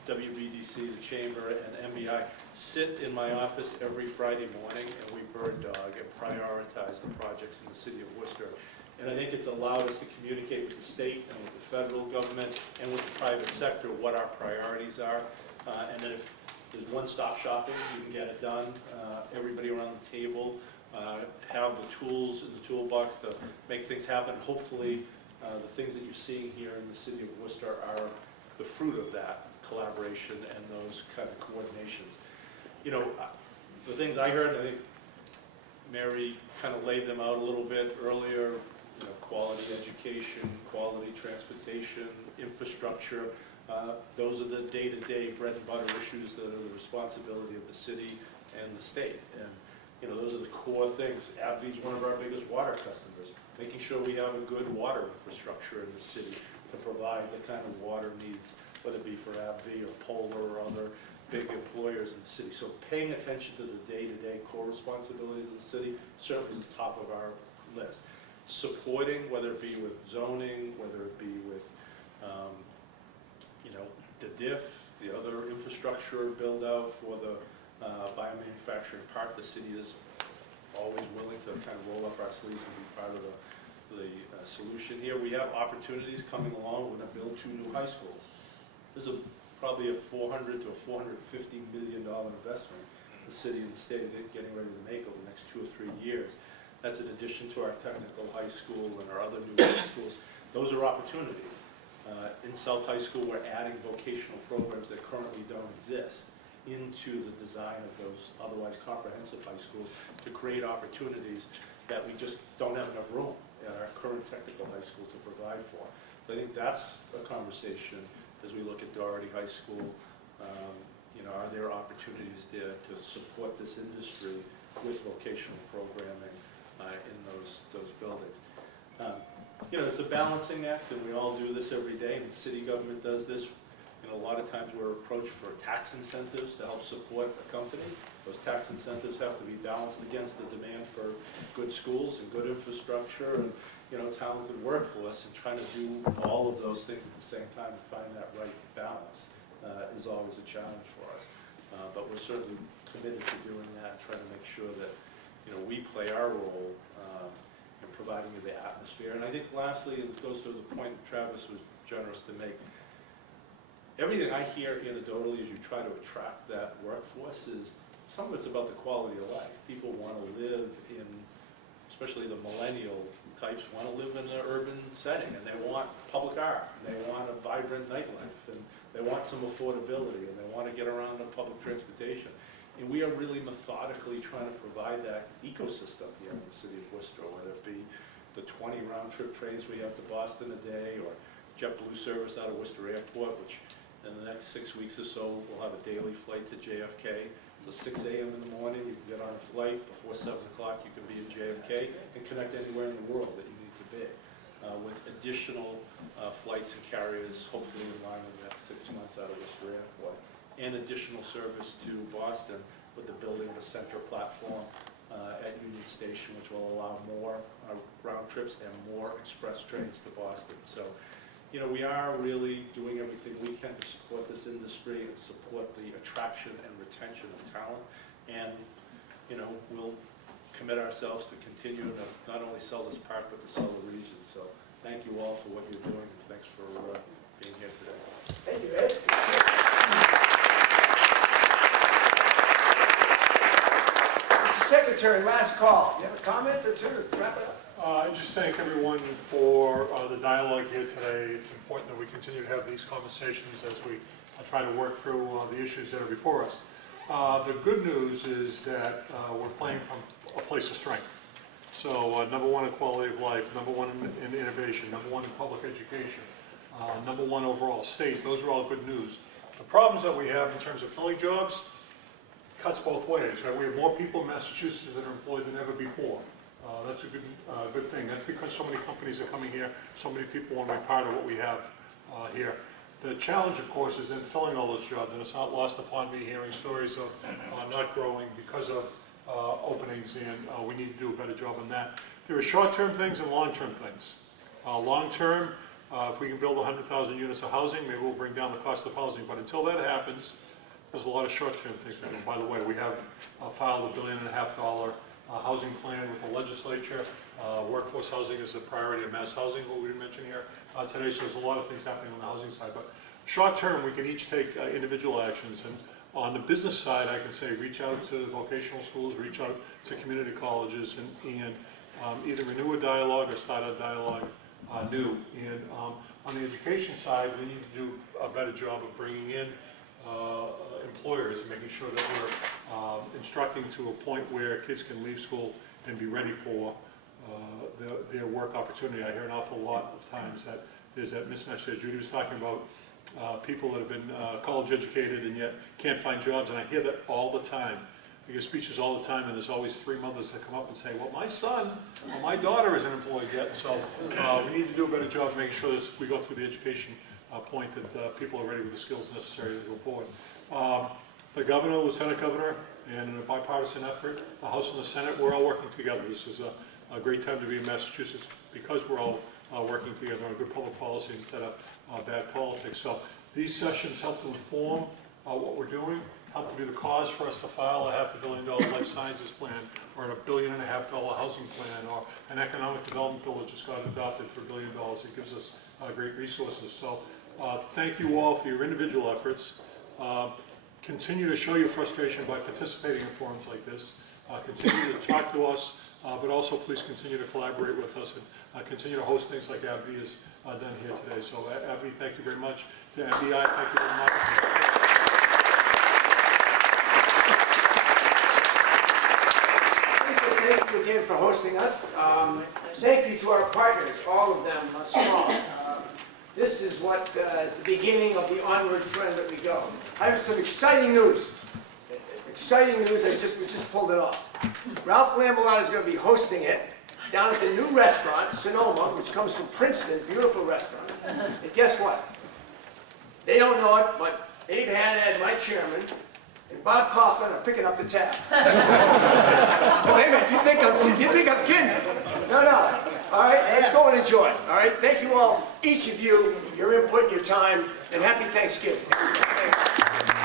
WBDC, the Chamber, and MBI, sit in my office every Friday morning and we bird dog and prioritize the projects in the City of Worcester. And I think it's allowed us to communicate with the state and with the federal government and with the private sector what our priorities are. And then if there's one-stop shopping, you can get it done. Everybody around the table have the tools in the toolbox to make things happen. Hopefully, the things that you're seeing here in the City of Worcester are the fruit of that collaboration and those kind of coordinations. You know, the things I heard, I think Mary kind of laid them out a little bit earlier, you know, quality education, quality transportation, infrastructure. Those are the day-to-day bread and butter issues that are the responsibility of the city and the state. And, you know, those are the core things. AbbVie is one of our biggest water customers, making sure we have a good water infrastructure in the city to provide the kind of water needs, whether it be for AbbVie or Polar or other big employers in the city. So paying attention to the day-to-day core responsibilities of the city certainly is the top of our list. Supporting, whether it be with zoning, whether it be with, you know, the DIF, the other infrastructure build out for the biomanufacturing park, the city is always willing to kind of roll up our sleeves and be part of the solution here. We have opportunities coming along. We're going to build 2 new high schools. This is probably a $400 to $450 million investment the city and the state are getting ready to make over the next 2 or 3 years. That's in addition to our technical high school and our other new high schools. Those are opportunities. In South High School, we're adding vocational programs that currently don't exist into the design of those otherwise comprehensive high schools to create opportunities that we just don't have enough room at our current technical high school to provide for. So I think that's a conversation as we look at Doherty High School, are there opportunities there to support this industry with vocational programming in those buildings? It's a balancing act, and we all do this every day, and the city government does this. A lot of times we're approached for tax incentives to help support a company. Those tax incentives have to be balanced against the demand for good schools and good infrastructure and, talented workforce, and trying to do all of those things at the same time and find that right balance is always a challenge for us. But we're certainly committed to doing that and trying to make sure that, we play our role in providing you the atmosphere. And I think lastly, it goes to the point Travis was generous to make. Everything I hear anecdotally as you try to attract that workforce is, some of it's about the quality of life. People want to live in, especially the millennial types, want to live in an urban setting, and they want public art, and they want a vibrant nightlife, and they want some affordability, and they want to get around on public transportation. And we are really methodically trying to provide that ecosystem here in the city of Worcester, whether it be the 20 round-trip trains we have to Boston a day, or JetBlue service out of Worcester Airport, which in the next 6 weeks or so, we'll have a daily flight to JFK. So 6 a.m. in the morning, you can get on a flight. Before 7 o'clock, you can be in JFK and connect anywhere in the world that you need to be. With additional flights and carriers, hopefully in line with the next 6 months out of Worcester Airport. And additional service to Boston with the building of a center platform at Union Station, which will allow more round trips and more express trains to Boston. So, we are really doing everything we can to support this industry and support the attraction and retention of talent. And, we'll commit ourselves to continue to not only sell this park, but to sell the region. So thank you all for what you're doing, and thanks for being here today. Thank you, Ed. Mr. Secretary, last call. You have a comment or two to wrap it up? I just thank everyone for the dialogue here today. It's important that we continue to have these conversations as we try to work through the issues that are before us. The good news is that we're playing from a place of strength. So number one in quality of life, number one in innovation, number one in public education, number one overall state. Those are all good news. The problems that we have in terms of filling jobs cuts both ways. Right? We have more people in Massachusetts that are employed than ever before. That's a good thing. That's because so many companies are coming here, so many people want to be part of what we have here. The challenge, of course, is in filling all those jobs, and it's not lost upon me hearing stories of not growing because of openings, and we need to do a better job on that. There are short-term things and long-term things. Long-term, if we can build 100,000 units of housing, maybe we'll bring down the cost of housing, but until that happens, there's a lot of short-term things to do. By the way, we have filed $1.5 billion housing plan with the legislature. Workforce housing is a priority of mass housing, what we didn't mention here today, so there's a lot of things happening on the housing side. But short term, we can each take individual actions. And on the business side, I can say reach out to vocational schools, reach out to community colleges, and either renew a dialogue or start a dialogue new. And on the education side, we need to do a better job of bringing in employers and making sure that we're instructing to a point where kids can leave school and be ready for their work opportunity. I hear an awful lot of times that there's that mismatch there. Judy was talking about people that have been college educated and yet can't find jobs, and I hear that all the time. I give speeches all the time, and there's always 3 mothers that come up and say, well, my son or my daughter isn't employed yet. So we need to do a better job of making sure that we go through the education point that people are ready with the skills necessary to go forward. The governor, lieutenant governor, and in a bipartisan effort, the House and the Senate, we're all working together. This is a great time to be in Massachusetts because we're all working together on good public policy instead of bad politics. So these sessions help to inform what we're doing, help to be the cause for us to file a $500 million life sciences plan, or a $1.5 billion housing plan, or an economic development bill that just got adopted for $1 billion. It gives us great resources. So thank you all for your individual efforts. Continue to show your frustration by participating in forums like this. Continue to talk to us, but also please continue to collaborate with us and continue to host things like AbbVie has done here today. So AbbVie, thank you very much. To MBI, thank you very much. Thank you again for hosting us. Thank you to our partners, all of them strong. This is what is the beginning of the onward trend that we go. I have some exciting news. Exciting news, we just pulled it off. Ralph Lambelotta is going to be hosting it down at the new restaurant, Sonoma, which comes from Princeton, beautiful restaurant. And guess what? They don't know it, but Abe Hanad, my chairman, and Bob Coughlin are picking up the tab. Wait a minute, you think I'm kidding? No, no. All right, let's go and enjoy. All right, thank you all, each of you, your input, your time, and happy Thanksgiving. Thank you.